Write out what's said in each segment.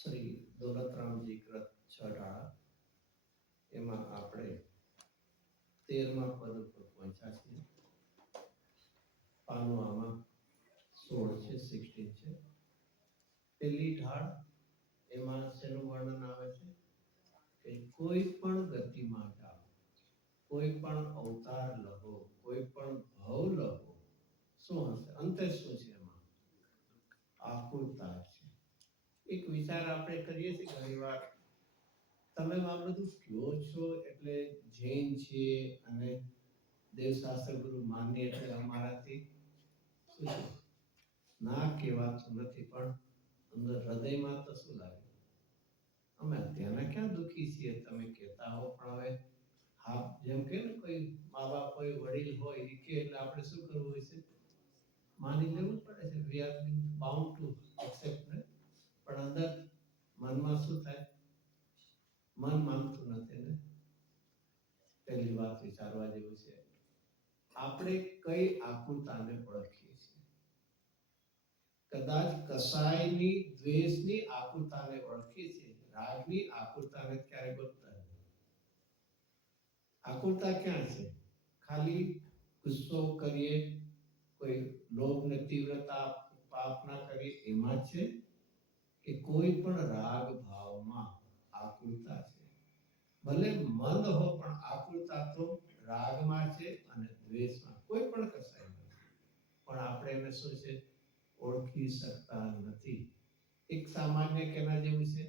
શ્રી દોલતરામજી કૃત છડાળા એમાં આપણે 13મા પદ ઉપર પહોંચ્યા છીએ. પાનું આમાં 16 છે, 16 છે. પેલી ઢાળ એમાં શેનું વર્ણન આવે છે કે કોઈ પણ ગતિમાં જાઓ, કોઈ પણ અવતાર લહો, કોઈ પણ ભાવ લહો, શું હશે? અંતે શું છે? એમાં આકુલતા છે. એક વિચાર આપણે કરીએ છીએ ઘણી વાર, તમે આ બધું કયો છો એટલે જૈન છે અને દેવશાસ્ત્ર ગુરુ માન્ય એટલે અમારાથી શું છે? ના કહેવાતું નથી, પણ અંદર હૃદયમાં તો શું લાગે? અમે અત્યારના ક્યાં દુઃખી છીએ તમે કહેતા હો, પણ હવે હા જેમ કે ને કોઈ મા બાપ કોઈ વડીલ હોય એ કે એટલે આપણે શું કરવું હોય છે? માની લેવું પડે છે. We are being bound two accept ને. પણ અંદર મનમાં શું થાય? મન માનતું નથી ને. પહેલી વાત વિચારવા જેવું છે, આપણે કઈ આકુલતાને ઓળખીએ છીએ? કદાચ કસાયની દ્વેષની આકુલતાને ઓળખીએ છીએ, રાગની આકુલતાને ક્યારે ગોતતા નથી. આકુલતા ક્યાં છે? ખાલી ગુસ્સો કરીએ, કોઈ લોભને તીવ્રતા પાપ ના કરીએ એમાં છે કે કોઈ પણ રાગ ભાવમાં આકુલતા છે? ભલે મંદ હો પણ આકુલતા તો રાગમાં છે અને દ્વેષમાં, કોઈ પણ કસાયમાં. પણ આપણે એને શું છે? ઓળખી શકતા નથી. એક સામાન્ય કેના જેવું છે,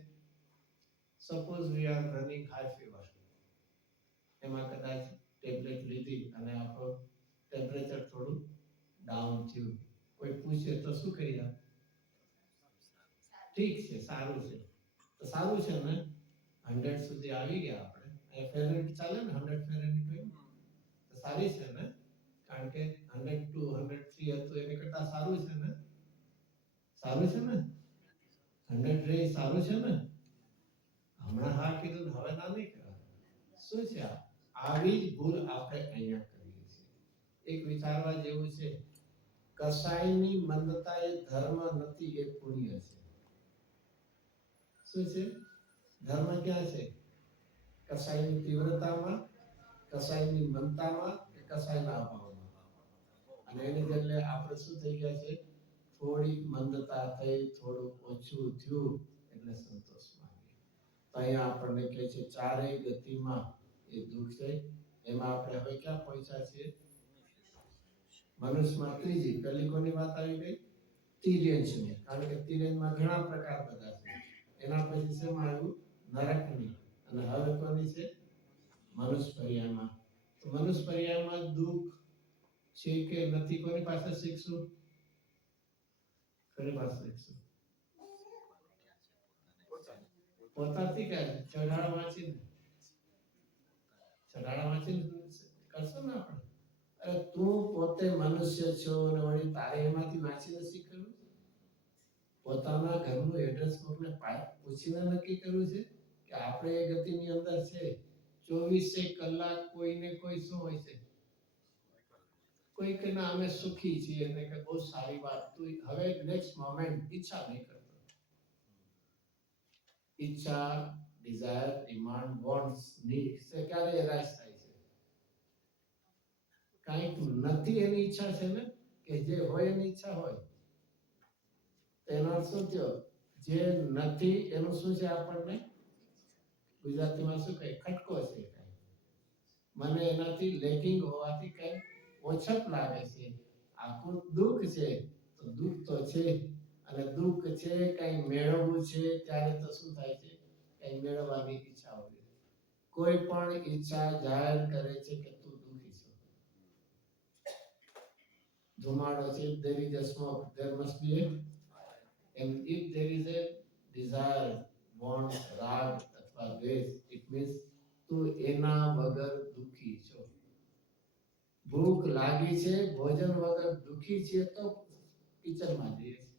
suppose we are running high fever, એમાં કદાચ ટેબ્લેટ લીધી અને આપણો ટેમ્પરેચર થોડું ડાઉન થયું, કોઈ પૂછે તો શું કરીએ? ઠીક છે, સારું છે. તો સારું છે ને, 100 સુધી આવી ગયા આપણે. એ ફેરનહીટ ચાલે ને, 100 ફેરનહીટ હોય તો સારી છે ને, કારણ કે 102 103 હતું એને કરતા સારું છે ને. સારું છે ને, 100 રે સારું છે ને. હમણાં હા કીધું, હવે ના નહીં કહેવાય. શું છે આ? આવી જ ભૂલ આપણે અહીંયા કરીએ છીએ. એક વિચારવા જેવું છે, કસાયની મંદતા એ ધર્મ નથી, એ પુણ્ય છે. શું છે? ધર્મ ક્યાં છે? કસાયની તીવ્રતામાં, કસાયની મંદતામાં કે કસાયના અભાવમાં? અને એને બદલે આપણે શું થઈ ગયા છે? થોડી મંદતા થઈ, થોડું ઓછું થયું એટલે સંતોષ માની. તો અહીંયા આપણને કહે છે ચારેય ગતિમાં એ દુઃખ છે. એમાં આપણે હવે ક્યાં પહોંચ્યા છીએ? મનુષ્યમાં ત્રીજી. પહેલી કોની વાત આવી ગઈ? તિર્યંશની. કારણ કે તિર્યંશમાં ઘણા પ્રકાર બધા છે. એના પછી શેમાં આવ્યું? નરકની. અને હવે કોની છે? મનુષ્ય પર્યાયમાં. તો મનુષ્ય પર્યાયમાં દુઃખ છે કે નથી, કોની પાસે શીખશું? કોની પાસે શીખશું? પોતાથી કે ચઢાળ વાંચીને, ચઢાળ વાંચીને કરશો ને આપણે. અરે તું પોતે મનુષ્ય છો અને વળી તારે એમાંથી વાંચીને શીખવું? પોતાના ઘરનું એડ્રેસ કોકને પૂછીને નક્કી કરવું છે કે આપણે એ ગતિની અંદર છે. 24 કલાક કોઈને કોઈ શું હોય છે? કોઈ કે ના અમે સુખી છીએ અને કે બહુ સારી વાત, તું હવે નેક્સ્ટ મોમેન્ટ ઈચ્છા નહીં કરતો. ઈચ્છા, ડિઝાયર, ડિમાન્ડ, વોન્ટ્સ, નીડ્સ એ ક્યારે એરાઇઝ થાય છે? કાંઈક નથી એની ઈચ્છા છે ને, કે જે હોય એની ઈચ્છા હોય. તેનો અર્થ શું થયો? જે નથી એનું શું છે? આપણને ગુજરાતીમાં શું કહે? ખટકો છે. મને એનાથી લેકિંગ હોવાથી કઈ ઓછપ લાગે છે. આખું દુઃખ છે તો દુઃખ તો છે, અને દુઃખ છે કઈ મેળવવું છે ત્યારે તો શું થાય છે? કઈ મેળવવાની ઈચ્છા હોય. કોઈ પણ ઈચ્છા જાહેર કરે છે કે તું દુઃખી છો. ધુમાડો છે. If there is a smoke, there must be a, and if there is a desire, want, રાગ અથવા દ્વેષ, it means તું એના વગર દુખી છો. ભૂખ લાગી છે, ભોજન વગર દુખી છે તો કિચનમાં જઈએ છીએ.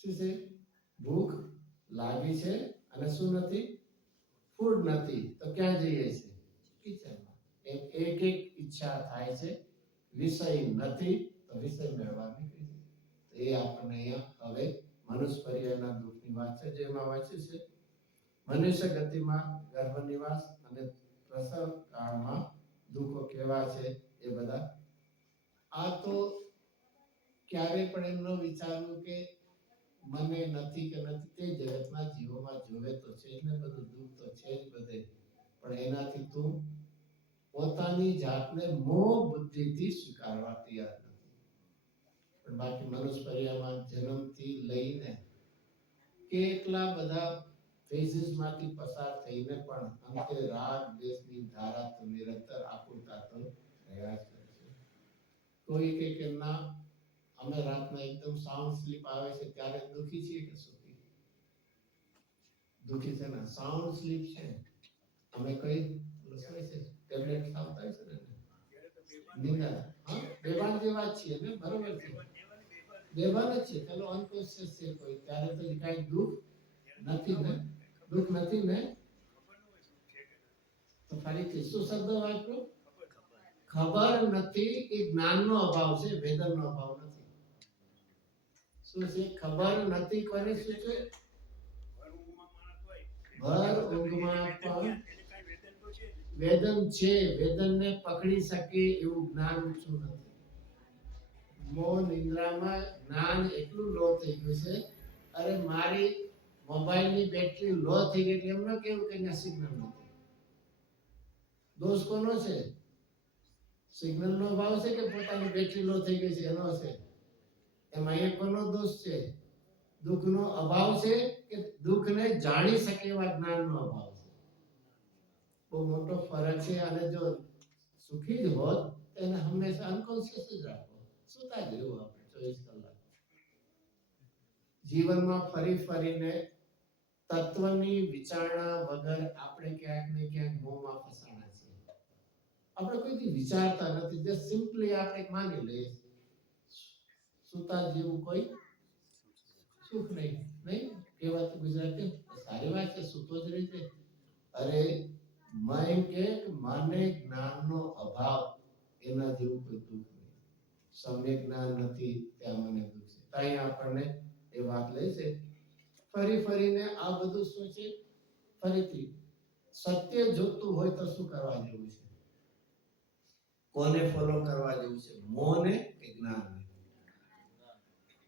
શું છે? ભૂખ લાગી છે અને શું નથી? ફૂડ નથી તો ક્યાં જઈએ છીએ? કિચનમાં. એક એક ઈચ્છા થાય છે, વિષય નથી તો વિષય મેળવવા નીકળી જાય. એ આપણને અહીંયા હવે મનુષ્ય પર્યાયના દુઃખની વાત છે, જેમાં વાંચ્યું છે મનુષ્ય ગતિમાં ગર્ભ નિવાસ અને પ્રસવ કાળમાં દુઃખો કેવા છે એ બધા. આ તો ક્યારે પણ એમ ન વિચારવું કે મને નથી કે નથી, તે જગતના જીવોમાં જોવે તો છે જ ને, બધું દુઃખ તો છે જ બધે, પણ એનાથી તું પોતાની જાતને મોહ બુદ્ધિથી સ્વીકારવા તૈયાર નથી. પણ બાકી મનુષ્ય પર્યાયમાં જન્મથી લઈને કેટલા બધા ફેઝિસમાંથી પસાર થઈને પણ અંતે રાગ દેશની ધારા તો નિરંતર આકુરતા તો રહ્યા જ કરે છે. કોઈ કે ના અમે રાતના એકદમ સાઉન્ડ સ્લીપ આવે છે ત્યારે દુખી છીએ કે સુખી? દુખી છે ને, સાઉન્ડ સ્લીપ છે. અમે કઈ રસોઈ છે ટેબ્લેટ ખાવતા છે ને નિંદા, હા બેભાન જેવા છીએ ને, બરોબર છે, બેભાન જ છે. ચલો અનકોન્શિયસ છે કોઈ, ત્યારે તો કઈ દુઃખ નથી ને, દુઃખ નથી ને. તો ફરીથી શું શબ્દ વાપરો? ખબર નથી. એ જ્ઞાનનો અભાવ છે, વેદનનો અભાવ નથી. શું છે? ખબર નથી કોને શું છે? ભર ઊંઘમાં પણ વેદન છે, વેદનને પકડી શકે એવું જ્ઞાન ઊંચું નથી. મોહ નિંદ્રામાં જ્ઞાન એટલું લો થઈ ગયું છે, અરે મારી મોબાઈલની બેટરી લો થઈ ગઈ એટલે એમ ન કેવું કે અહીંયા સિગ્નલ નથી. દોષ કોનો છે? સિગ્નલનો અભાવ છે કે પોતાની બેટરી લો થઈ ગઈ છે એનો છે? એમાં એ કોનો દોષ છે? દુઃખનો અભાવ છે કે દુઃખને જાણી શકે એવા જ્ઞાનનો અભાવ છે? બહુ મોટો ફરક છે. અને જો સુખી જ હોત એને હંમેશા અનકોન્શિયસ જ રાખો, સુતા જ રહેવું આપણે 24 કલાક. જીવનમાં ફરી ફરીને તત્વની વિચારણા વગર આપણે ક્યાંક ને ક્યાંક મોહમાં ફસાણા છીએ. આપણે કોઈથી વિચારતા નથી, જસ્ટ સિમ્પલી આપણે માની લઈએ સુતા જેવું કોઈ સુખ નહીં. નહીં કહેવાત ગુજરાતી સારી વાત છે, સૂતો જ રીતે. અરે મેં કે મને જ્ઞાનનો અભાવ, એના જેવું કોઈ દુઃખ નહીં. સમ્યક જ્ઞાન નથી ત્યાં મને દુઃખ છે. ત્યાં આપણને એ વાત લે છે. ફરી ફરીને આ બધું શું છે? ફરીથી સત્ય જોતું હોય તો શું કરવા જેવું છે? કોને ફોલો કરવા જેવું છે? મોહને કે જ્ઞાનને?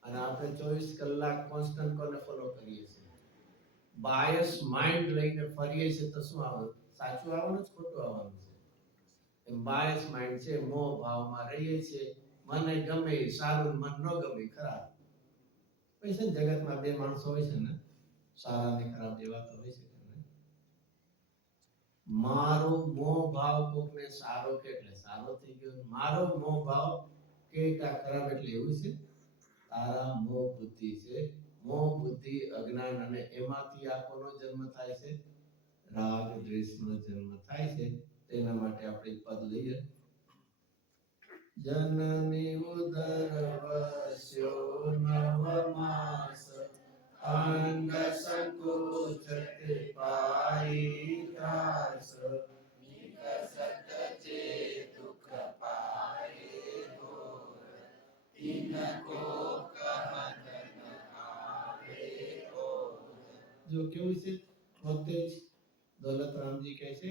અને આપણે 24 કલાક કોન્સ્ટન્ટ કોને ફોલો કરીએ છીએ? બાયસ માઇન્ડ લઈને ફરીએ છીએ તો શું આવે? સાચું આવવાનું જ ખોટું આવવાનું છે? એમ બાયસ માઇન્ડ છે, મોહ ભાવમાં રહીએ છીએ. મને ગમે સારું, મન ન ગમે ખરાબ. પછી જગતમાં બે માણસો હોય છે ને, સારા ને ખરાબ એવા તો હોય છે ને. મારો મોહ ભાવ કોકને સારો કે એટલે સારો થઈ ગયો, મારો મોહ ભાવ કે ખરાબ એટલે એવું છે? તારા મોહ બુદ્ધિ છે. મોહ બુદ્ધિ અજ્ઞાન, અને એમાંથી આ કોનો જન્મ થાય છે? રાગ દ્વેષનો જન્મ થાય છે. તેના માટે આપણે પદ લઈએ. જનની ઉદર વસ્યો નવમાસ, અંગ સંકોચતે પારિત્રાસ, નિકસત ચે દુઃખ પારે ઘોર, ઇनको કહન આવે ઘોર. જો કેવું છે? પોતે જ દોલતરામજી કહે છે,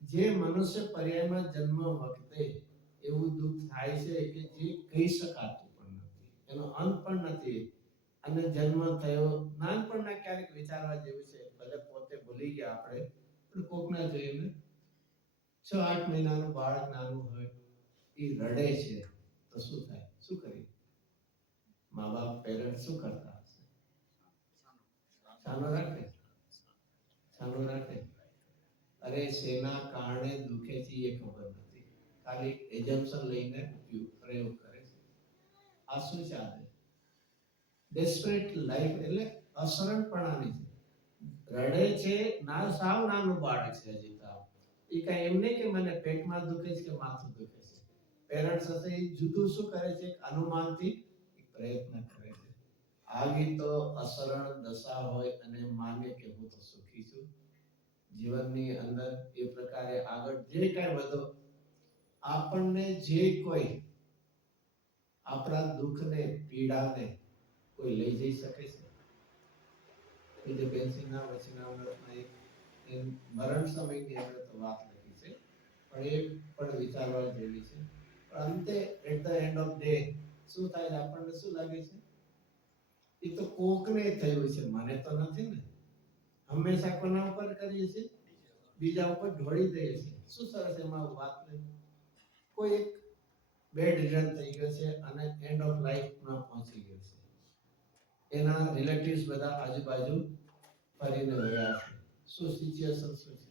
જે મનુષ્ય પર્યાયમાં જન્મ વખતે એવું દુઃખ થાય છે કે જે કહી શકાતું પણ નથી, એનો અંત પણ નથી. અને જન્મ થયો નાનપણના ક્યારેક વિચારવા જેવું છે, ભલે પોતે ભૂલી ગયા આપણે, પણ કોકના જોઈને 6-8 મહિનાનું બાળક નાનું હોય એ રડે છે તો શું થાય? શું કરીએ? મા બાપ પેરેન્ટ શું કરતા હશે? સાનો રાખે, સાનો રાખે. અરે શેના કારણે દુખે છે એ ખબર નથી, ખાલી એજમ્પશન લઈને પ્રયોગ કરે છે. આ શું ચાલે? ડેસ્પરેટ લાઈફ એટલે અસરણપણાની છે. રડે છે, ના સાવ નાનું બાળક છે હજી તો. એ કઈ એમ નહીં કે મને પેટમાં દુખે છે કે માથું દુખે છે. પેરેન્ટ્સ હશે એ જુદું શું કરે છે? અનુમાનથી પ્રયત્ન કરે છે. આવી તો અસરણ દશા હોય અને માને કે હું તો સુખી છું. જીવનની અંદર એ પ્રકારે આગળ જે કાંઈ બધો આપણને જે કોઈ આપણા દુઃખને પીડાને કોઈ લઈ જઈ શકે છે? એ જે બેન્સીના વચનામૃતમાં એક મરણ સમયની આપણે તો વાત લખી છે, પણ એ પણ વિચારવા જેવી છે. પણ અંતે at the end of day શું થાય? આપણને શું લાગે છે? એ તો કોકને થયું છે, મને તો નથી ને. હંમેશા કોના ઉપર કરીએ છીએ? બીજા ઉપર ઢોળી દઈએ છીએ. શું સરસ એમાં વાત નહીં. કોઈ એક બેડ રિઝલ્ટ થઈ ગયો છે અને એન્ડ ઓફ લાઈફમાં પહોંચી ગયો છે. એના રિલેટિવ્સ બધા આજુબાજુ ફરીને રહ્યા છે. શું સિચ્યુએશન શું છે?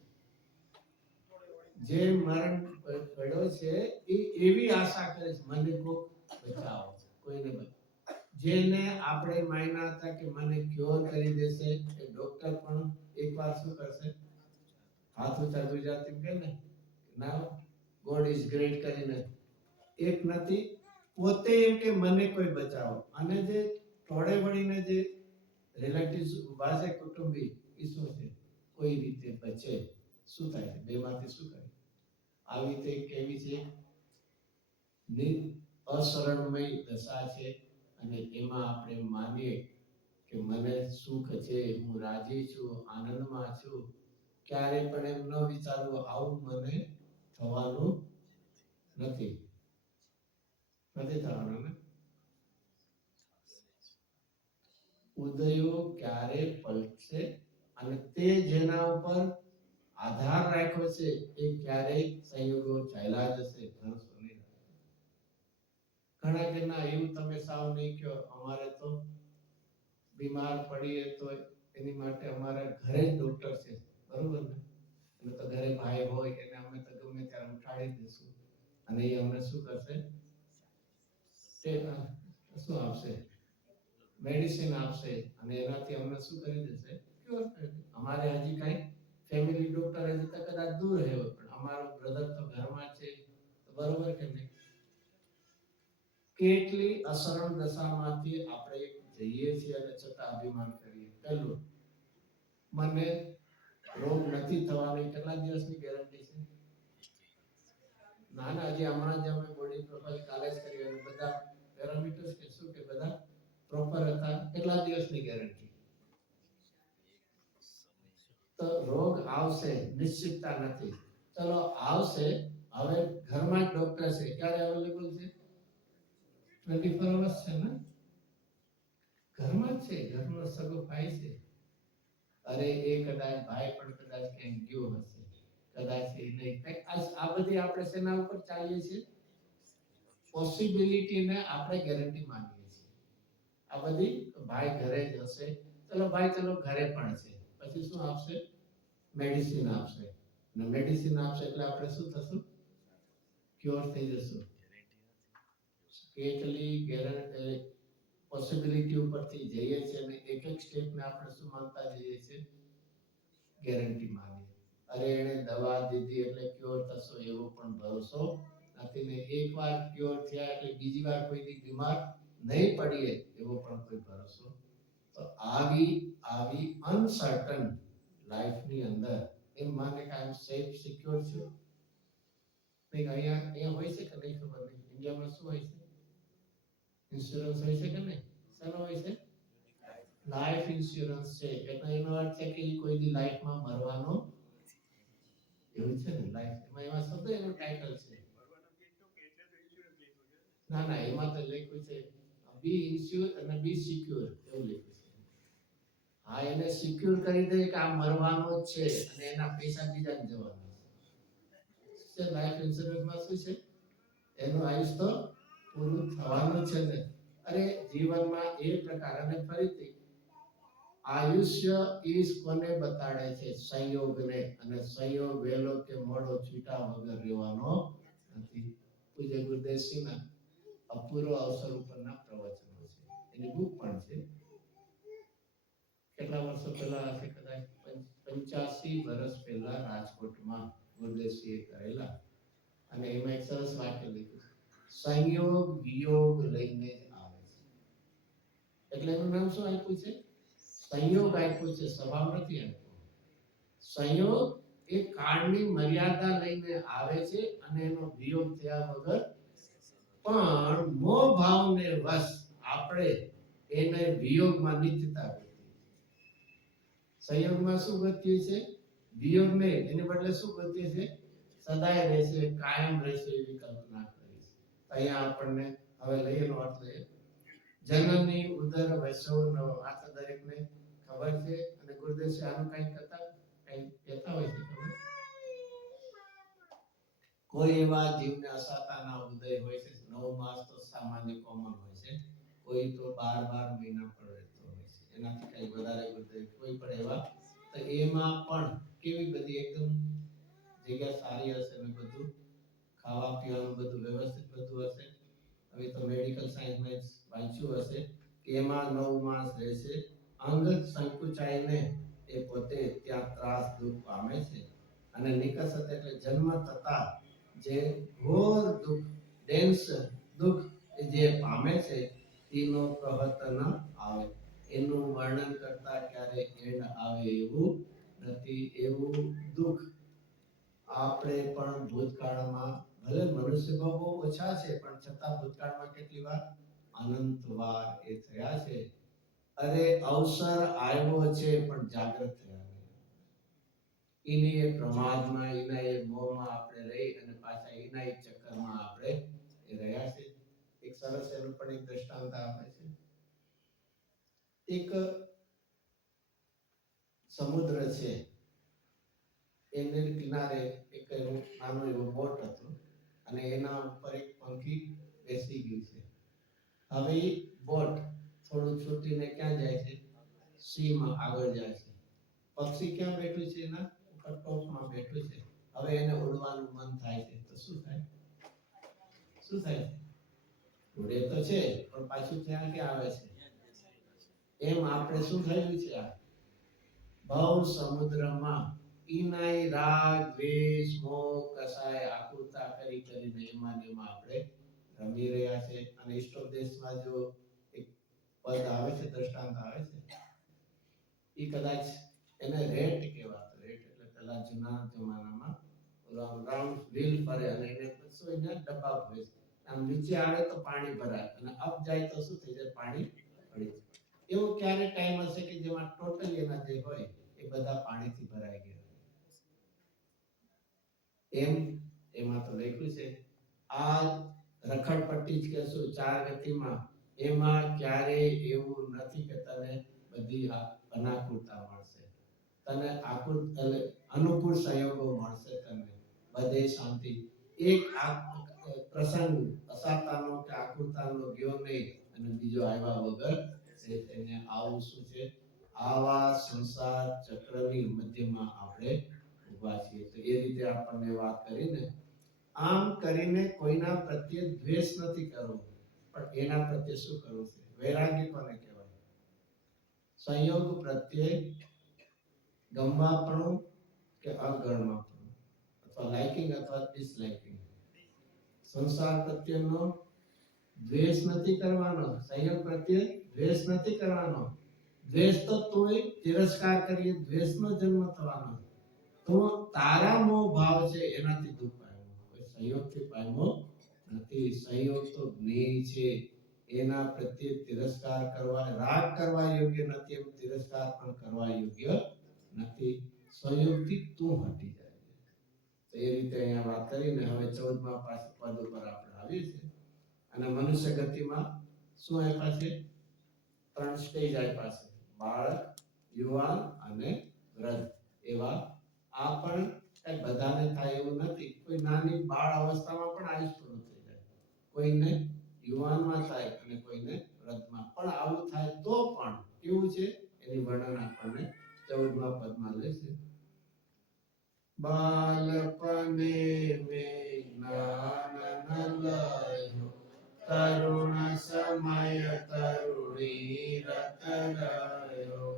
જે મરણ પડ્યો છે એ એવી આશા કરે છે મને કોક બચાવો, કોઈને બચાવો. જેને આપણે માન્યા હતા કે મને ક્યોર કરી દેશે, એ ડોક્ટર પણ એકવાર શું કરશે? હાથ ઊંચા ગુજરાતી કે ને, નાવ ગોડ ઇઝ ગ્રેટ કરીને એક નથી, પોતે એમ કે મને કોઈ બચાવો. અને જે ટોળે વળીને જે રિલેટિવ્સ ઉભા છે, કુટુંબી, એ શું છે? કોઈ રીતે બચે. શું થાય? બેમાંથી શું કરે? આવી રીતે કેવી છે? અસરણમય દશા છે. અને એમાં આપણે માનીએ કે મને સુખ છે, હું રાજી છું, આનંદમાં છું. ક્યારે પણ એમ ન વિચારવું આવું મને થવાનું નથી. નથી થવાનું ને. ઉદયો ક્યારે પલટશે અને તે જેના ઉપર આધાર રાખ્યો છે એ ક્યારેય સંયોગો ચાલ્યા જશે. ઘણા કે ના એવું તમે સાવ નહીં કહો, અમારે તો બીમાર પડીએ તો એની માટે અમારા ઘરે જ ડોક્ટર છે, બરોબર ને. એટલે તો ઘરે ભાઈ હોય એને અમે તો ગમે ત્યારે ઉઠાડી દઈશું અને એ અમને શું કરશે? તે શું આપશે? મેડિસિન આપશે અને એનાથી અમને શું કરી દેશે? ક્યોર કરી દેશે. અમારે હજી કઈ ફેમિલી ડોક્ટર હજી તો કદાચ દૂર રહ્યો, પણ અમારો બ્રધર તો ઘરમાં છે, બરોબર કે નહીં? કેટલી અસરણ દશામાંથી આપણે જઈએ છીએ અને છતાં અભિમાન કરીએ. પહેલું, મને રોગ નથી થવાની કેટલા દિવસની ગેરંટી છે? ના ના, હજી હમણાં જ અમે બોડી પ્રોફાઇલ કાલે જ કરી અને બધા પેરામીટર્સ કે શું કે બધા પ્રોપર હતા. કેટલા દિવસની ગેરંટી? તો રોગ આવશે, નિશ્ચિતતા નથી. ચલો આવશે, હવે ઘરમાં જ ડોક્ટર છે, ક્યારે અવેલેબલ છે? 24 અવર્સ છે ને. ઘરમાં જ છે, ઘરનો સગો ભાઈ છે. અરે એ કદાચ ભાઈ પણ કદાચ ક્યાંક ગયો હશે, કદાચ એ નહીં. આ બધી આપણે શેના ઉપર ચાલીએ છીએ? પોસિબિલિટીને આપણે ગેરંટી માનીએ છીએ. આ બધી ભાઈ ઘરે જ હશે. ચલો ભાઈ, ચલો ઘરે પણ છે. પછી શું આપશે? મેડિસિન આપશે. અને મેડિસિન આપશે એટલે આપણે શું થશું? ક્યોર થઈ જશું. કેટલી ગેરંટી પોસિબિલિટી ઉપરથી જઈએ છીએ અને એક એક સ્ટેપને આપણે શું માનતા જઈએ છીએ? ગેરંટી માનીએ. અરે એને દવા દીધી એટલે ક્યોર થશો એવો પણ ભરોસો નથી ને. એકવાર ક્યોર થયા એટલે બીજી વાર કોઈ બીમાર નહીં પડીએ એવો પણ કોઈ ભરોસો. તો આવી અનસર્ટન લાઈફની અંદર એમ માને કે આઈ સેફ સિક્યોર છું. નહીં, અહીંયા હોય છે કે નહીં ખબર નહીં. ઇન્ડિયામાં શું હોય છે? ઇન્સ્યોરન્સ હોય છે કે નહીં? શેનો હોય છે? લાઈફ ઇન્સ્યોરન્સ છે. એટલે એનો અર્થ છે કે કોઈ દી લાઈફમાં મરવાનો એવું છે ને. લાઈફ એમાં શબ્દ એનો ટાઇટલ છે. ના ના, એમાં તો લખ્યું છે બી ઇન્સ્યોર અને બી સિક્યોર એવું લખ્યું છે. હા, એને સિક્યોર કરી દે કે આ મરવાનો જ છે અને એના પૈસા બીજાને જવાના છે. લાઈફ ઇન્સ્યોરન્સમાં શું છે? એનું આયુષ્ય તો પૂરું થવાનું છે ને. અરે જીવનમાં એ પ્રકાર. અને ફરીથી આયુષ્ય ઈશ કોને બતાડે છે? સંયોગને. અને સંયોગ વહેલો કે મોડો છૂટા વગર રહેવાનો નથી. પૂજ્ય ગુરુદેવસિંહના અપૂર્વ અવસર ઉપરના પ્રવચનો છે. એની બુક પણ છે. કેટલા વર્ષો પહેલા હશે, કદાચ 85 વર્ષ પહેલા રાજકોટમાં ગુરદેવસિંહે કરેલા. અને એમાં એક સરસ વાક્ય લખ્યું, સંયોગ વિયોગ લઈને આવે છે. એટલે એનું નામ શું આપ્યું છે? સંયોગ આપ્યું છે, સ્વભાવ નથી આપ્યો. સંયોગ એ કાળની મર્યાદા લઈને આવે છે અને એનો વિયોગ થયા વગર પણ મોહ ભાવને વશ આપણે એને વિયોગમાં નિત્યતા ગોતીએ. સંયોગમાં શું ગોતીએ છે? વિયોગ નહીં, એની બદલે શું ગોતીએ છે? સદાય રહેશે, કાયમ રહેશે એવી કલ્પના કરી છે. અહીંયા આપણને હવે લઈએનો અર્થ લઈએ, જનની ઉદર વૈસવનો, આ તો દરેકને ખબર છે. અને ગુરુદેવ આનું કઈ કહેતા હોય છે ખબર? કોઈ એવા જીવને અસાતાના ઉદય હોય છે, 9 માસ તો સામાન્ય કોમન હોય છે, કોઈ તો 12 મહિના પણ રહેતો હોય છે, એનાથી કઈ વધારે ઉદય કોઈ પણ એવા. તો એમાં પણ કેવી બધી એકદમ જગ્યા સારી હશે ને બધું ખાવા પીવાનું બધું વ્યવસ્થિત બધું હશે. હવે તો મેડિકલ સાયન્સમાં વાંચ્યું હશે કે એમાં 9 માસ રહેશે, અંગ સંકુચાઈને એ પોતે ત્યાં ત્રાસ દુઃખ પામે છે. અને નિકસત એટલે જન્મ થતા જે ઘોર દુઃખ, ડેન્સ દુઃખ જે પામે છે તેનો પ્રહત ન આવે. એનું વર્ણન કરતા ક્યારે એન્ડ આવે એવું નથી. એવું દુઃખ આપણે પણ ભૂતકાળમાં, ભલે મનુષ્ય બહુ ઓછા છે પણ છતાં ભૂતકાળમાં કેટલી વાર અનંત વાર એ થયા છે. અરે અવસર આવ્યો છે પણ જાગૃત થયા નહીં. એની એ પ્રમાદમાં, એના એ મોહમાં આપણે રહી અને પાછા એના એ ચક્કરમાં આપણે એ રહ્યા છે. એક સરસ એનું પણ એક દ્રષ્ટાંત આપે છે. એક સમુદ્ર છે, એને કિનારે એક નાનો એવો બોટ હતો અને એના ઉપર એક પંખી બેસી ગયું છે. હવે એ બોટ થોડું છૂટીને ક્યાં જાય છે? સીમાં આગળ જાય છે. પક્ષી ક્યાં બેઠું છે? એના ઉપર ટોપમાં બેઠું છે. હવે એને ઉડવાનું મન થાય છે, તો શું થાય? શું થાય? ઉડે તો છે પણ પાછું ત્યાં ક્યાં આવે છે? એમ આપણે શું થયું છે? આ ભવ સમુદ્રમાં ઈનાય રાગ દ્વેષ મોહ કસાય આકુરતા કરી કરીને એમાં આપણે રમી રહ્યા છે. અને ઈષ્ટોપદેશમાં જો એક પદ આવે છે, દ્રષ્ટાંત આવે છે, એ કદાચ એને રેટ કહેવાતો. રેટ એટલે પેલા જૂના જમાનામાં રાઉન્ડ વ્હીલ ફરે અને એને શું એને ડબ્બા હોય છે, આમ નીચે આવે તો પાણી ભરાય અને અપ જાય તો શું થઈ જાય? પાણી પડી જાય. એવો ક્યારે ટાઈમ હશે કે જેમાં ટોટલી એના જે હોય એ બધા પાણીથી ભરાઈ ગયા? એમ એમાં તો લખ્યું છે આ રખડપટ્ટી જ કહેશું 4 ગતિમાં, એમાં ક્યારે એવું નથી કે તને બધી અનાકૂળતા મળશે, તને અનુકૂળ સંયોગો મળશે, તને બધે શાંતિ. એક પ્રસંગ અસાતાનો કે આકૃતાનો ગયો નહીં અને બીજો આવ્યા વગર એને આવું શું છે? આવા સંસાર ચક્રની મધ્યમાં આપણે ઉભા છીએ. તો એ રીતે આપણને વાત કરીને, આમ કરીને કોઈના પ્રત્યે દ્વેષ નથી કરવો, પણ એના પ્રત્યે શું કરવું છે? વૈરાગ્ય કોને કહેવાય? સંયોગ પ્રત્યે ગમવાપણું કે અગણવાપણું, અથવા લાઇકિંગ અથવા ડિસલાઇકિંગ. સંસાર પ્રત્યેનો દ્વેષ નથી કરવાનો, સંયોગ પ્રત્યે દ્વેષ નથી કરવાનો. દ્વેષ તો તોય તિરસ્કાર કરીએ, દ્વેષનો જન્મ થવાનો. તો તારા મોહ ભાવ છે એનાથી દુઃખ પામ્યો, કોઈ સંયોગથી પામ્યો નથી. સંયોગ તો જ્ઞેય છે, એના પ્રત્યે તિરસ્કાર કરવા, રાગ કરવા યોગ્ય નથી, એમ તિરસ્કાર પણ કરવા યોગ્ય નથી. સંયોગથી તું હટી જાય. તો એ રીતે અહીંયા વાત કરીને હવે 14મા પદ ઉપર આપણે આવીએ છીએ. અને મનુષ્ય ગતિમાં શું આપ્યા છે? 3 સ્ટેજ આપ્યા છે: બાળક, યુવાન અને વૃદ્ધ. એવા આ પણ કઈ બધાને થાય એવું નથી. કોઈ નાની બાળ અવસ્થામાં પણ આયુષ પૂરું થઈ જાય, કોઈને યુવાનમાં થાય અને કોઈને વૃદ્ધમાં. પણ આવું થાય તો પણ કેવું છે એની વર્ણન આપણને 14મા પદમાં લેશે. બાલપને મેં જ્ઞાન ન લયો, આનંદમય તરુણી રતનયો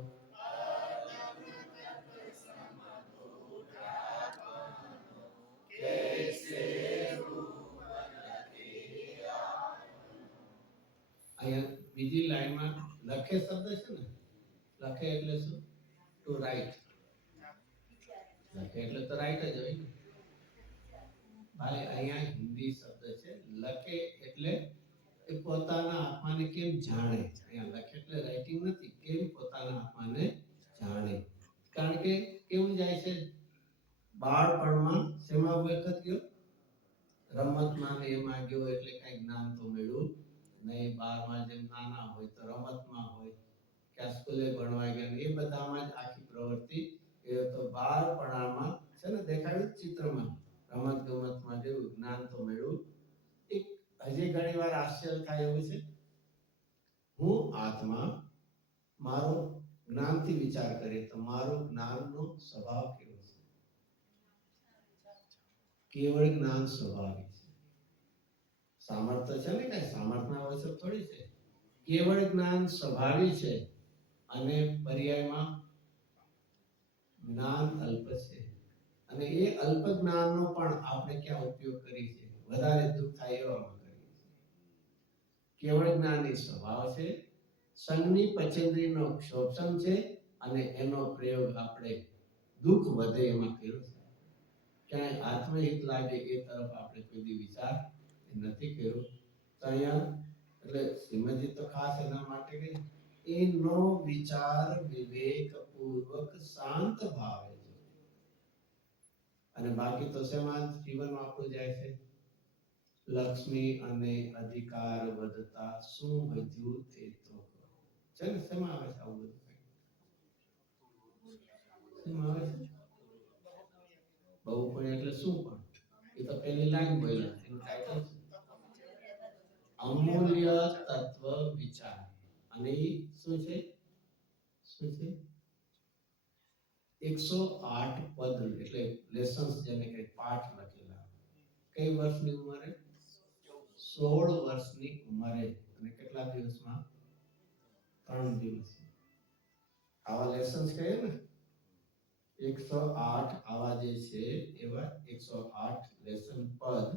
અહીંયા બીજી લાઈનમાં લખે શબ્દ છે ને, લખે એટલે શું? To write. લખે એટલે તો રાઈટ જ હોય ને. ભાઈ અહીંયા હિન્દી શબ્દ છે. લખે એટલે એ પોતાના આત્માને કેમ જાણે. અહીંયા લખે એટલે રાઇટિંગ નથી, કેમ પોતાના આત્માને જાણે. કારણ કે કેવું જાય છે બાળપણમાં, શેમાં વખત ગયો? રમતમાં ને એમાં ગયો એટલે કઈ જ્ઞાન તો મળ્યું નહીં. બારમાં જેમ નાના હોય તો રમતમાં હોય, કે સ્કૂલે ભણવા ગયા, એ બધામાં જ આખી પ્રવૃત્તિ. એ તો બાળપણામાં છે ને, દેખાડ્યું ચિત્રમાં, રમત ગમતમાં જેવું જ્ઞાન તો મળ્યું. એક હજી ઘણી વાર આશ્ચર્ય થાય એવું છે, હું આત્મા મારો જ્ઞાનથી વિચાર કરીએ તો મારો જ્ઞાનનો સ્વભાવ કેવો છે? કેવળ જ્ઞાન સ્વભાવિક છે. સામર્થ્ય છે ને, કઈ સામર્થ્ય આવશ્યક થોડી છે. કેવળ જ્ઞાન સ્વભાવિક છે અને પર્યાયમાં જ્ઞાન અલ્પ છે. અને એ અલ્પ જ્ઞાનનો પણ આપણે ક્યાં ઉપયોગ કરીએ છીએ? વધારે દુઃખ થાય એવામાં કરીએ છીએ. કેવળ જ્ઞાનની સ્વભાવ છે, સંગની પચેન્દ્રીનો ક્ષોભન છે, અને એનો પ્રયોગ આપણે દુઃખ વધે એમાં કર્યો છે. ક્યાંય આત્મહિત લાગે એ તરફ આપણે કોઈ દી વિચાર નથી કર્યો. તો અહીંયા એટલે શ્રીમદજી તો ખાસ એના માટે કે એનો વિચાર વિવેક પૂર્વક શાંત ભાવે છે. અને બાકી તો શેમાં જીવનમાં આપણું જાય છે? લક્ષ્મી અને અધિકાર વધતા શું વધ્યું તે તો છે ને. શેમાં આવે છે આવું બધું? શેમાં આવે છે? બહુ પણ એટલે શું? પણ એ તો પહેલી લાઈન બોલ્યા, એનું ટાઇટલ છે અમૂલ્ય તત્વ વિચાર. અને એ શું છે? શું છે? 108 પદ એટલે લેસન્સ, જેને કઈ પાઠ લખેલા. કઈ વર્ષની ઉંમરે? 16 વર્ષની ઉંમરે. અને કેટલા દિવસમાં? 3 દિવસ. આવા લેસન્સ કહે ને, 108 આવા જે છે એવા 108 લેસન પદ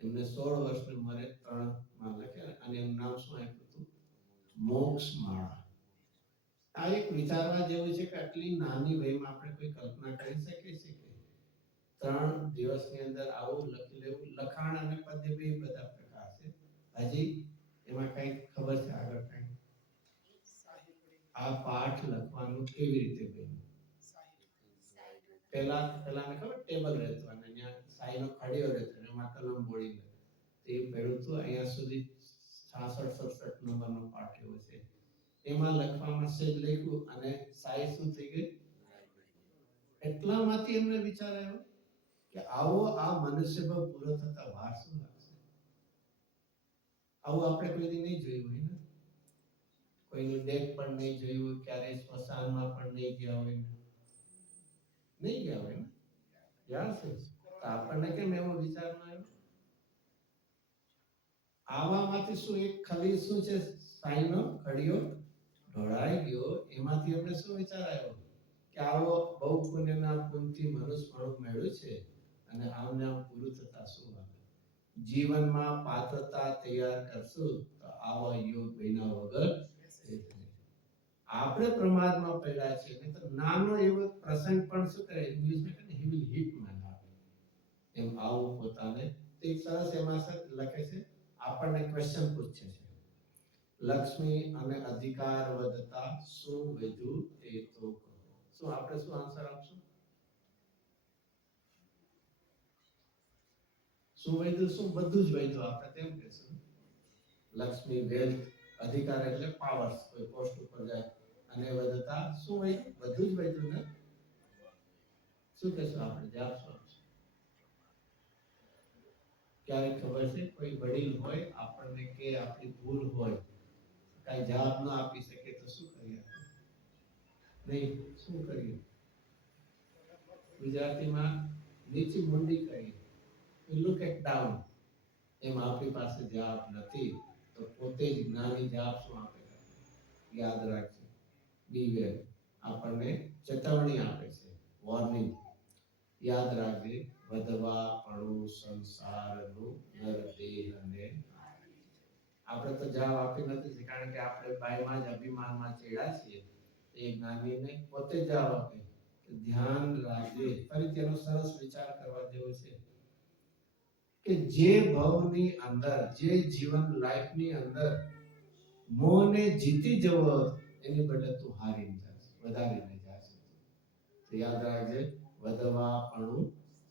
એમને 16 વર્ષની ઉંમરે 3 માં લખ્યા. અને એનું નામ શું આપ્યું હતું? મોક્ષ માળા. આ એક વિચારવા જેવું છે કે આટલી નાની વયમાં આપણે કોઈ કલ્પના કરી શકીએ છીએ કે 3 દિવસની અંદર આવું લખી લેવું? લખાણ અને પદ્ય બે બધા પ્રકાર છે. હજી એમાં કઈ ખબર છે આગળ કઈ? આ પાઠ લખવાનું કેવી રીતે બન્યું? પેલાને ખબર ટેબલ રહેતો અને ત્યાં સાઈનો ખડીયો રહેતો અને એમાં કલમ બોળી લે. તે પહેલું તો અહીંયા સુધી 66-67 નંબરનો પાઠ એવો છે. એમાં લખવામાં સેજ લખ્યું અને સાઈ શું થઈ ગઈ? એટલામાંથી એમને વિચાર આવ્યો કે આવો આ મનુષ્ય પર પૂરો થતા વાર શું લાગશે? આવું આપણે કોઈ દી નહીં જોયું હોય ને. કોઈનું ડેક પણ નહીં જોયું, ક્યારેય સ્મશાનમાં પણ નહીં ગયા હોય, નહીં ગયા હોય ને. યાદ છે તો આપણને કેમ એવો વિચાર ન આવ્યો? આવામાંથી શું એક ખાલી શું છે? સાઈનો ખડીયો ઢોળાઈ ગયો. એમાંથી એમને શું વિચાર આવ્યો કે આવો બહુ પુણ્યના પુણ્યથી મનુષ્યપણું મળ્યું છે અને આમને આમ પૂરું થતા શું આવે? જીવનમાં પાત્રતા તૈયાર કરશું તો આવા યોગ બન્યા વગર આપણે પ્રમાદમાં પડ્યા છે. નહીં તો નાનો એવો પ્રસંગ પણ શું કરે, ઇંગ્લિશમાં કહે ને, he will hit my heart. એમ આવું પોતાને એક સરસ એમાં લખે છે. આપણને ક્વેશ્ચન પૂછે છે, લક્ષ્મી અને અધિકાર વધતા શું વધ્યું તે તો કહો. શું આપણે શું આન્સર આપશું? શું વધ્યું? શું બધું જ વધ્યું આપણે તેમ કહેશું. લક્ષ્મી, વેલ્થ, અધિકાર એટલે પાવર્સ, કોઈ પોસ્ટ ઉપર જાય. અને વધતા શું વધ્યું? બધું જ વધ્યું ને. શું કહેશું આપણે? જવાબ શું આપશું? ક્યારેક ખબર છે કોઈ વડીલ હોય આપણને કે આપણી ભૂલ હોય, કઈ જવાબ ન આપી શકે તો શું કરીએ? નહીં, શું કરીએ? ગુજરાતીમાં નીચી મુંડી કરીએ, લુક એટ ડાઉન. એમ આપણી પાસે જવાબ નથી તો પોતે જ જ્ઞાની જાપ શું આપે છે? યાદ રાખજો, બીવેર, આપણને ચેતવણી આપે છે, વોર્નિંગ. યાદ રાખજે, વધવા પડું સંસારનું નરદેહને. આપણે તો જવાબ આપી નથી, કારણ કે આપણે બાયમાં જ અભિમાનમાં ચડ્યા છીએ. એ જ્ઞાનીને પોતે જવાબ આપે, ધ્યાન રાખજે. ફરી તેનો સરસ વિચાર કરવા જેવો છે કે જે ભવની અંદર, જે જીવન લાઈફની અંદર મોહને જીતી જવો, એની બદલે તું હારીને જાશે, વધારીને જાશે. તો યાદ રાખજે, વધવા પડું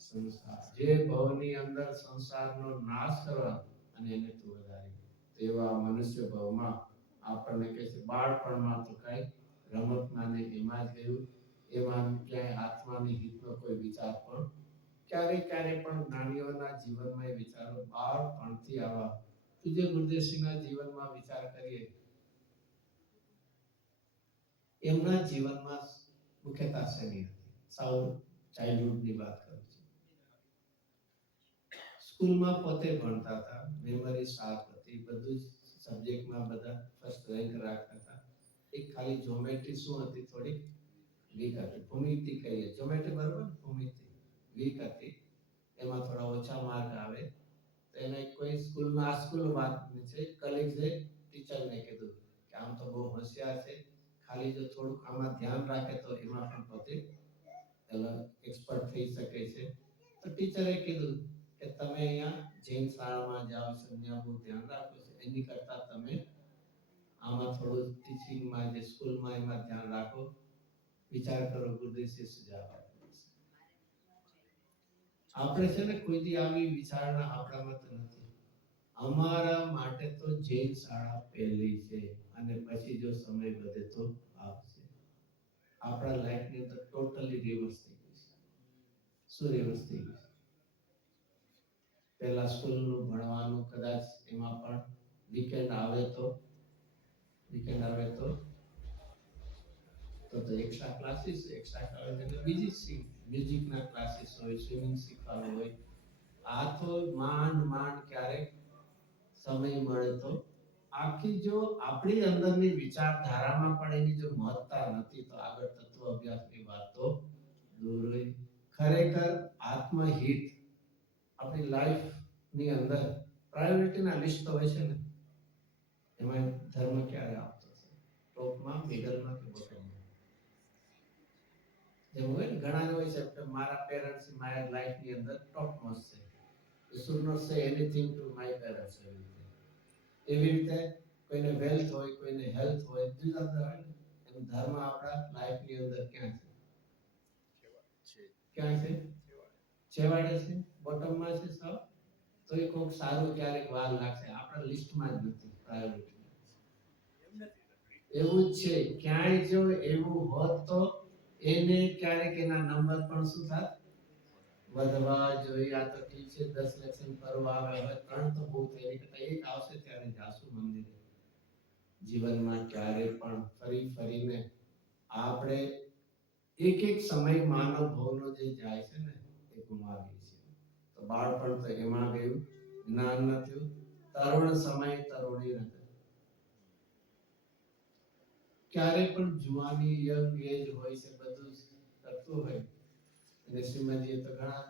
સંસાર, જે ભવની અંદર સંસારનો નાશ કરવા અને એને તું વધારી. એવા મનુષ્ય ભાવમાં આપણને કહે છે, બાળપણમાં તો કઈ રમતમાં ને એમાં જ ગયું, એમાં ક્યાંય આત્માની હિતનો કોઈ વિચાર પણ ક્યારે પણ જ્ઞાનીઓના જીવનમાં એ વિચારો બાળપણથી આવા. પૂજ્ય ગુરુદેવસિંહના જીવનમાં વિચાર કરીએ, એમના જીવનમાં મુખ્યતા શેની હતી? સાવ ચાઇલ્ડહુડની વાત કરું છું. સ્કૂલમાં પોતે ભણતા હતા, મેમરી શાર્પ હતી, બધું જ સબ્જેક્ટમાં બધા ફર્સ્ટ રેન્ક રાખતા હતા. એક ખાલી જ્યોમેટ્રી શું હતી? થોડી વીક હતી. ભૂમિતિ કહીએ, જ્યોમેટ્રી બરોબર, ભૂમિતિ વીક હતી, એમાં થોડા ઓછા માર્ક આવે. તો એને કોઈ સ્કૂલમાં, આ સ્કૂલ વાત છે, કલીગ્સે ટીચરને કીધું કે આમ તો બહુ હોશિયાર છે, ખાલી જો થોડુંક આમાં ધ્યાન રાખે તો એમાં પણ પોતે એક્સપર્ટ થઈ શકે છે. તો ટીચરે કીધું કે તમે અહીંયા જૈન શાળામાં જાઓ છો, ત્યાં બહુ ધ્યાન રાખો છો, એની કરતા તમે આમાં થોડું ટીચિંગમાં, જે સ્કૂલમાં, એમાં ધ્યાન રાખો. વિચાર કરો, ગુરુદેવસિંહ સુજાવ આપ્યો છે. આપણે છે ને કોઈ દી આવી વિચારણા આપણામાં તો નથી. અમારા માટે તો જૈન શાળા પહેલી છે, અને પછી જો સમય વધે તો આવશે. આપણા લાઈફની અંદર ટોટલી રિવર્સ થઈ ગયું છે. શું રિવર્સ થઈ ગયું છે? પહેલા સ્કૂલનું ભણવાનું, કદાચ એમાં પણ વીકેન્ડ આવે તો એક્સ્ટ્રા ક્લાસીસ, બીજી મ્યુઝિકના ક્લાસીસ હોય, સ્વિમિંગ શીખવાનું હોય. આ તો માંડ ક્યારેક સમય મળે તો. આખી જો આપણી અંદરની વિચારધારામાં પણ એની જો મહત્તા નથી, તો આગળ તત્વ અભ્યાસની વાત તો દૂર રહી. ખરેખર આત્મહિત આપણી લાઈફની અંદર પ્રાયોરિટીના લિસ્ટ તો હોય છે ને, એમાં ધર્મ ક્યારે આવતો છે? ટોપમાં, મિડલમાં કે બોટમમાં? જેમ હોય ને, ઘણાને હોય છે કે મારા પેરેન્ટ્સ મારા લાઈફની અંદર ટોપ મોસ્ટ છે, you should not say anything to my parents. એવી રીતે કોઈને વેલ્થ હોય, કોઈને હેલ્થ હોય, જુદા જુદા હોય ને, એમ ધર્મ આપણા લાઈફની અંદર ક્યાં છે? ક્યાં છે? છેવાડે છે, બોટમમાં છે સબ. તો એ કોઈક સારું ક્યારેક વાર લાગશે, આપણા લિસ્ટમાં જ નથી પ્રાયોરિટી. એવું જ છે, ક્યાંય જો એવું હોત તો એને ક્યારેક એના નંબર પણ શું થાત? વધવા જોઈએ. આ તો ઠીક છે, 10 લેક્શન કરવા આવે, હવે 3 તો બહુ થઈ ગયા, એક આવશે ત્યારે જાસુ મંદિરે. જીવનમાં ક્યારે પણ ફરીને આપણે એક સમય માનવ ભવનો જે જાય છે ને, એ ગુમાવીએ છીએ. તો બાળપણ તો એમાં ગયું, જ્ઞાન નથી, તરુણ સમય, તરુણી નથી. ક્યારે પણ જુવાની, યંગ એજ હોય છે, બધું જ કરતું હોય. અને શ્રીમદજીએ તો ઘણા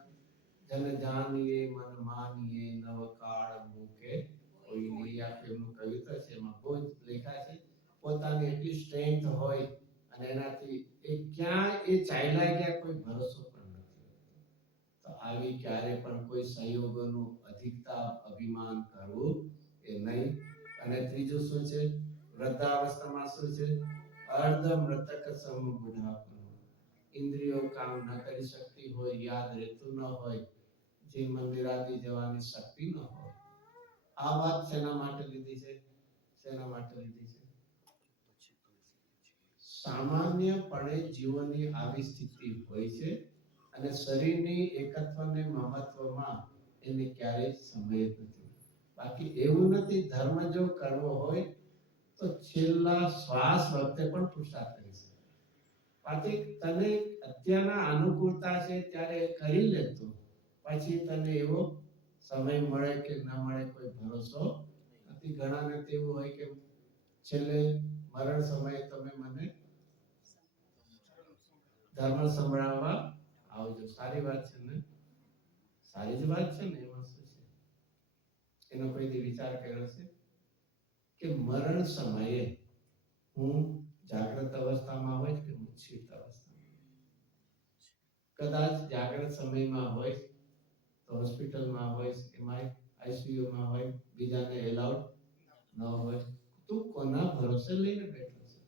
જન જાનીએ મન માનીએ, નવ કાળ મૂકે કોઈ નહીં. એમનું કવિતા છે, એમાં બહુ જ લેખા છે. પોતાની એટલી સ્ટ્રેન્થ હોય અને એનાથી એ ક્યાં એ ચાલ્યા ગયા, કોઈ ભરોસો પણ નથી. તો આવી ક્યારે પણ કોઈ સંયોગોનું અધિકતા અભિમાન કરવું એ નહીં. અને ત્રીજું શું છે? વૃદ્ધાવસ્થામાં શું છે? અર્ધ મૃતક સમ બુઢાપો. ઇન્દ્રિયો કામ ન કરી શકતી હોય, યાદ રહેતું ન હોય, જે મંદિરાદી જવાની શક્તિ ન હોય. આ વાત શેના માટે લીધી છે? શેના માટે લીધી છે? સામાન્યપણે જીવનની આવી સ્થિતિ હોય છે, અને શરીરની એકત્વને મહત્વમાં એને ક્યારેય સમય નથી. બાકી એવું નથી, ધર્મ જો કરવો હોય તો છેલ્લા શ્વાસ વખતે પણ પુરુષાર્થ કરી શકે. બાકી તને અત્યારના અનુકૂળતા છે ત્યારે કરી લેતો, પછી તને એવો સમય મળે કે ન મળે કોઈ ભરોસો નથી. ઘણાને તેવું હોય કે છેલ્લે મરણ સમયે તમે મને ધર્મ સંભળાવવા આવજો. સારી વાત છે ને? સારી જ વાત છે ને? એમાં શું છે? એનો કોઈ વિચાર કર્યો છે કે મરણ સમયે હું જાગૃત અવસ્થામાં હોય કે મુક્ષિત અવસ્થામાં? કદાચ જાગૃત સમયમાં હોય તો હોસ્પિટલમાં હોય, એમાં આઈસીયુમાં હોય, બીજાને એલાઉડ ન હોય, તું કોના ભરોસે લઈને બેઠો છે?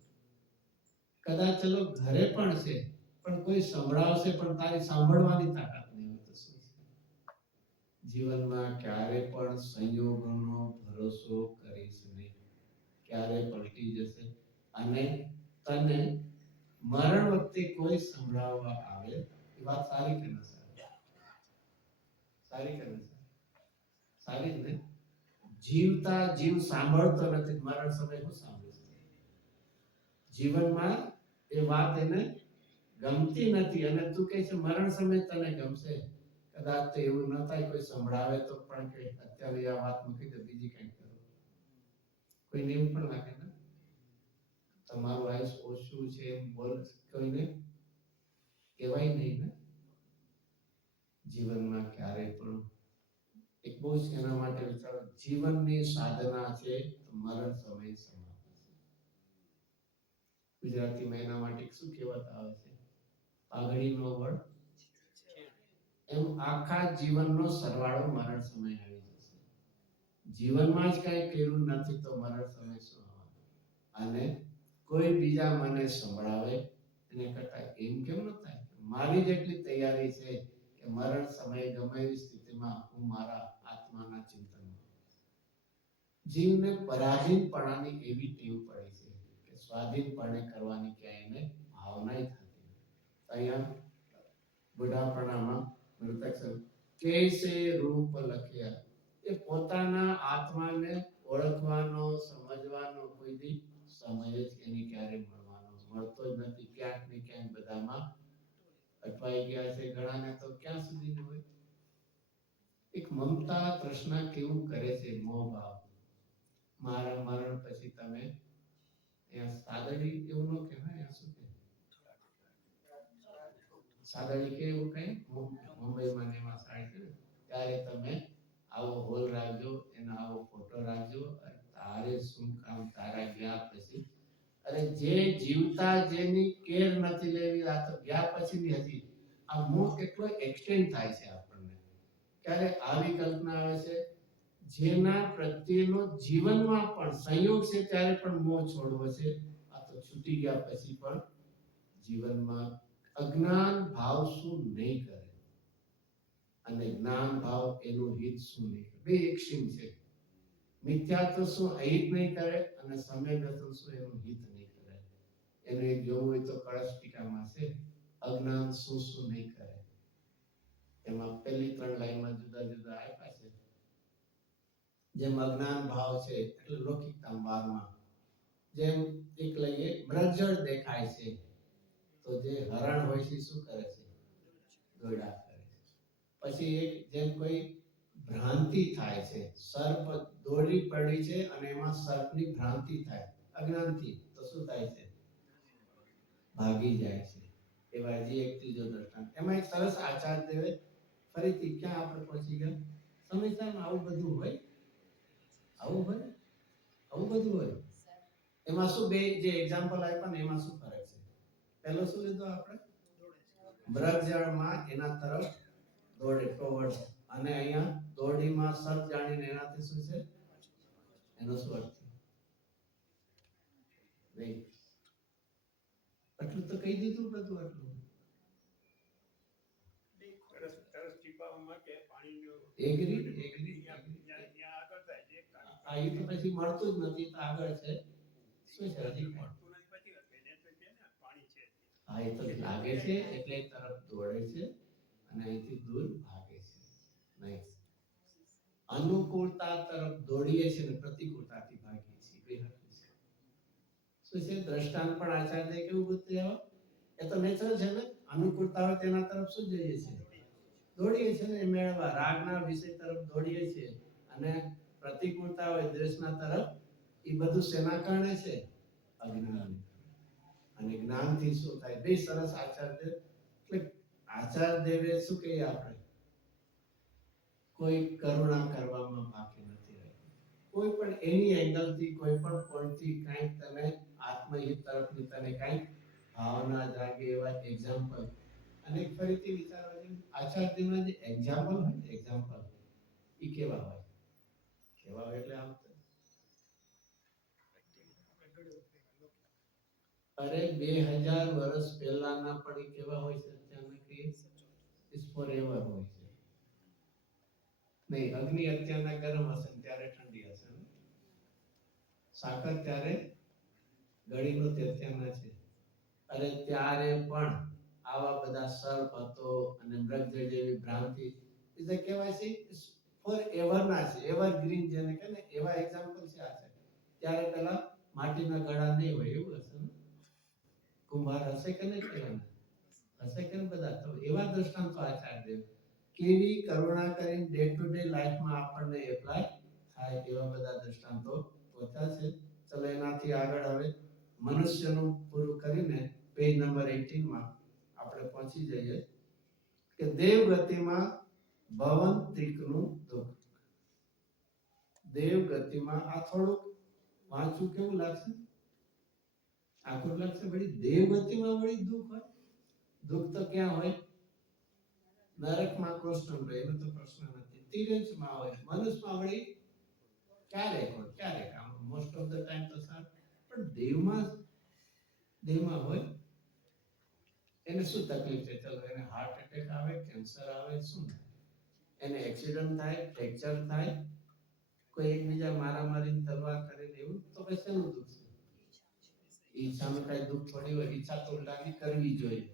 કદાચ ચલો ઘરે પણ છે, પણ કોઈ સંભળાવશે પણ તારી સાંભળવાની તાકાત નહીં હોય તો શું છે? જીવનમાં ક્યારે પણ સંયોગોનો ભરોસો કરીશ નહીં. ક્યારે પલટી જશે. અને તને મરણ વખતે કોઈ સંભળાવવા આવે એ વાત સારી કે ન સારી? સારી કે ન સારી? ને જીવતા જીવ સાંભળતો નથી, મરણ સમયે હું સાંભળીશ? જીવનમાં એ વાત એને ગમતી નથી અને તું કહે છે મરણ સમયે તને ગમશે. કદાચ તો એવું ન થાય, કોઈ સંભળાવે તો પણ કે અત્યારે આ વાત મૂકી દે, બીજી કંઈક કરો. કોઈ નેમ પણ લાગે ને તમારું આયુષ ઓછું છે એમ બોલ, કોઈને કહેવાય નહીં ને. જીવનમાં ક્યારે પણ એક બહુ જ એના માટે વિચારો, જીવનની સાધના છે મરણ સમય સમાપ્તિ છે. ગુજરાતીમાં એના માટે શું કહેવત આવે છે? પાઘડીનો વડ એમ આખા જીવનનો સરવાળો મરણ સમય આવી જશે. જીવનમાં જ કઈ કર્યું નથી તો મરણ સમય શું આવવાનું? અને કોઈ બીજા મને સંભળાવે એને કરતા એમ કેમ ન થાય? મારી જેટલી તૈયારી છે કે મરણ સમયે ગમે એવી સ્થિતિમાં હું મારા આત્માના ચિંતનમાં. જીવને પરાધીનપણાની એવી ટેવ પડી છે કે સ્વાધીનપણે કરવાની ક્યાંય એને ભાવના થતી. અહીંયા બુઢાપણામાં મૃતક કેસે રૂપ લખ્યા, એ પોતાના આત્માને ઓળખવાનો સમજવાનો કોઈ દી સમય જ એની ક્યારે મળતો જ નથી. ક્યાંક ને ક્યાંક બધામાં અટવાઈ ગયા છે. ઘણાને તો ક્યાં સુધી હોય એક મમતા તૃષ્ણા કેવું કરે છે, મોહ ભાવ. મારા મરણ પછી તમે અહીંયા સાદડી એવું ન કહેવાય, શું કે સાદડી કે એવું કઈ મુંબઈમાં એમાં સાડી છે ત્યારે તમે આવો હોલ રાખજો, એનો આવો ફોટો રાખજો. તારે શું કામ તારા ગયા પછી? અરે જે જીવતા જેની કેર નથી લેવી, આ તો ગયા પછીની હતી. આ મોહ કેટલો એક્સટેન્ડ થાય છે આપણને. ક્યારે આવી કલ્પના આવે છે જેના પ્રત્યેનો જીવનમાં પણ સંયોગ છે ત્યારે પણ મોહ છોડવો છે. આ તો છૂટી ગયા પછી પણ જીવનમાં અજ્ઞાન ભાવ શું નહીં કરે અને જ્ઞાન ભાવ એનું હિત શું નહીં કરે. બે એક સીમ છે. મિથ્યાત્વ શું અહિત નહીં કરે અને સમ્યક શું એનું હિત નહીં કરે. એને જોવું હોય તો કળશ ટીકામાં છે, અજ્ઞાન શું શું નહીં કરે. એમાં પહેલી 3 લાઈનમાં જુદા જુદા આપ્યા છે. જેમ અજ્ઞાન ભાવ છે એટલે લૌકિકતા 12માં. જેમ એક લઈએ બ્રજળ દેખાય છે તો જે હરણ હોય છે શું કરે છે? દોડા કરે છે. પછી એક જેમ કોઈ ભ્રાંતિ થાય છે, સર્પ દોરી પડી છે અને એમાં સર્પની ભ્રાંતિ થાય અજ્ઞાનથી, તો શું થાય છે? ભાગી જાય છે. એવા જે એક ત્રીજો દ્રષ્ટાંત. એમાં એક સરસ આચાર્ય દેવે ફરીથી ક્યાં આપણે પહોંચી ગયા? સમજતામાં આવું બધું હોય, આવું હોય, આવું બધું હોય. એમાં શું બે જે એક્ઝામ્પલ આપ્યા ને એમાં શું ફરક છે? પહેલો શું લીધો આપણે? બ્રજજળમાં એના તરફ દોડે ટોવર્ડ, અને અહીંયા દોડીમાં સર્પ જાણીને એનાથી શું છે? એનો શું અર્થ છે? નહીં, આટલું તો કહી દીધું બધું. આટલું એગ્રી આ એ તો પછી મળતું જ નથી તો આગળ છે શું છે? હજી હા, એ તો લાગે છે એટલે તરફ દોડે છે અને અહીંથી દૂર ભાગે છે. નહીં, અનુકૂળતા તરફ દોડીએ છે ને પ્રતિકૂળતાથી ભાગીએ છીએ. બે હરખું છે. શું છે? દ્રષ્ટાંત પણ આચાર્ય કેવું બતાવ્યું? એ તો નેચરલ છે ને. અનુકૂળતા હોય તેના તરફ શું જોઈએ છે? દોડીએ છે ને મેળવા રાગના વિષય તરફ દોડીએ છીએ. અને પ્રતિકૂળતા હોય દ્વેષના તરફ, એ બધું શેના કારણે છે? અજ્ઞાન. અને જ્ઞાનથી શું થાય? બે સરસ આચાર્ય એટલે આચાર્ય દેવે શું કહીએ આપણે? કોઈ કરુણા કરવામાં બાકી નથી રહી. કોઈ પણ એની એંગલથી, કોઈ પણ પોઈન્ટથી કંઈક તને આત્મહિત તરફની તને કંઈક ભાવના જાગે એવા એક્ઝામ્પલ. અને ફરીથી વિચારવા જેવું, આચાર્યના જે એક્ઝામ્પલ હોય ને, એક્ઝામ્પલ એ કેવા હોય? કેવા હોય એટલે આમ અરે 2000 વર્ષ પહેલાના પણ એ કેવા હોય છે? અત્યારના કે ઇઝ ફોર એવર હોય છે. નહીં, અગ્નિ અત્યારના ગરમ હશે ત્યારે ઠંડી હશે. સાકર ત્યારે ગળીનો તે અત્યારના છે. અરે ત્યારે પણ આવા બધા સર્પ હતો અને મૃગજળ જેવી ભ્રાંતિ, એટલે કહેવાય છે ફોર એવર ના છે, એવર ગ્રીન જેને કહે ને એવા એક્ઝામ્પલ છે આ છે. ત્યારે પેલા માટીના ઘડા નહીં હોય એવું હશે ને? કુંભાર હશે કે નહીં કહેવાના? હશે કે બધા? તો એવા દ્રષ્ટાંતો આચાર્ય કેવી કરુણા કરીને ડે ટુ ડે લાઈફમાં આપણને એપ્લાય થાય એવા બધા દ્રષ્ટાંતો હોતા છે. ચલો એનાથી આગળ હવે મનુષ્યનું પૂરું કરીને પેજ નંબર 18 માં આપણે પહોંચી જઈએ કે દેવ ગતિમાં ભવંતિકનું દુઃખ. દેવ ગતિમાં આ થોડુંક વાંચવું કેવું લાગશે? આખું લાગશે વળી દેવ ગતિમાં વળી દુઃખ હોય? દુઃખ તો ક્યાં હોય? નરકમાં કૃષ્ણ રહે એનો તો પ્રશ્ન નથી. તિર્યંશમાં હોય, મનુષ્યમાં વળી ક્યારેક હોય, ક્યારેક આમ મોસ્ટ ઓફ ધ ટાઈમ તો સારું. પણ દેવમાં હોય એને શું તકલીફ છે? ચલો એને હાર્ટ એટેક આવે, કેન્સર આવે, શું થાય? એને એક્સિડન્ટ થાય, ફ્રેક્ચર થાય, કોઈ એકબીજા મારામારી તલવાર કરીને એવું, તો પછી શેનું દુઃખ છે? ઈચ્છાનું કઈ દુઃખ થોડી હોય? ઈચ્છા તો ઉલટાની કરવી જોઈએ.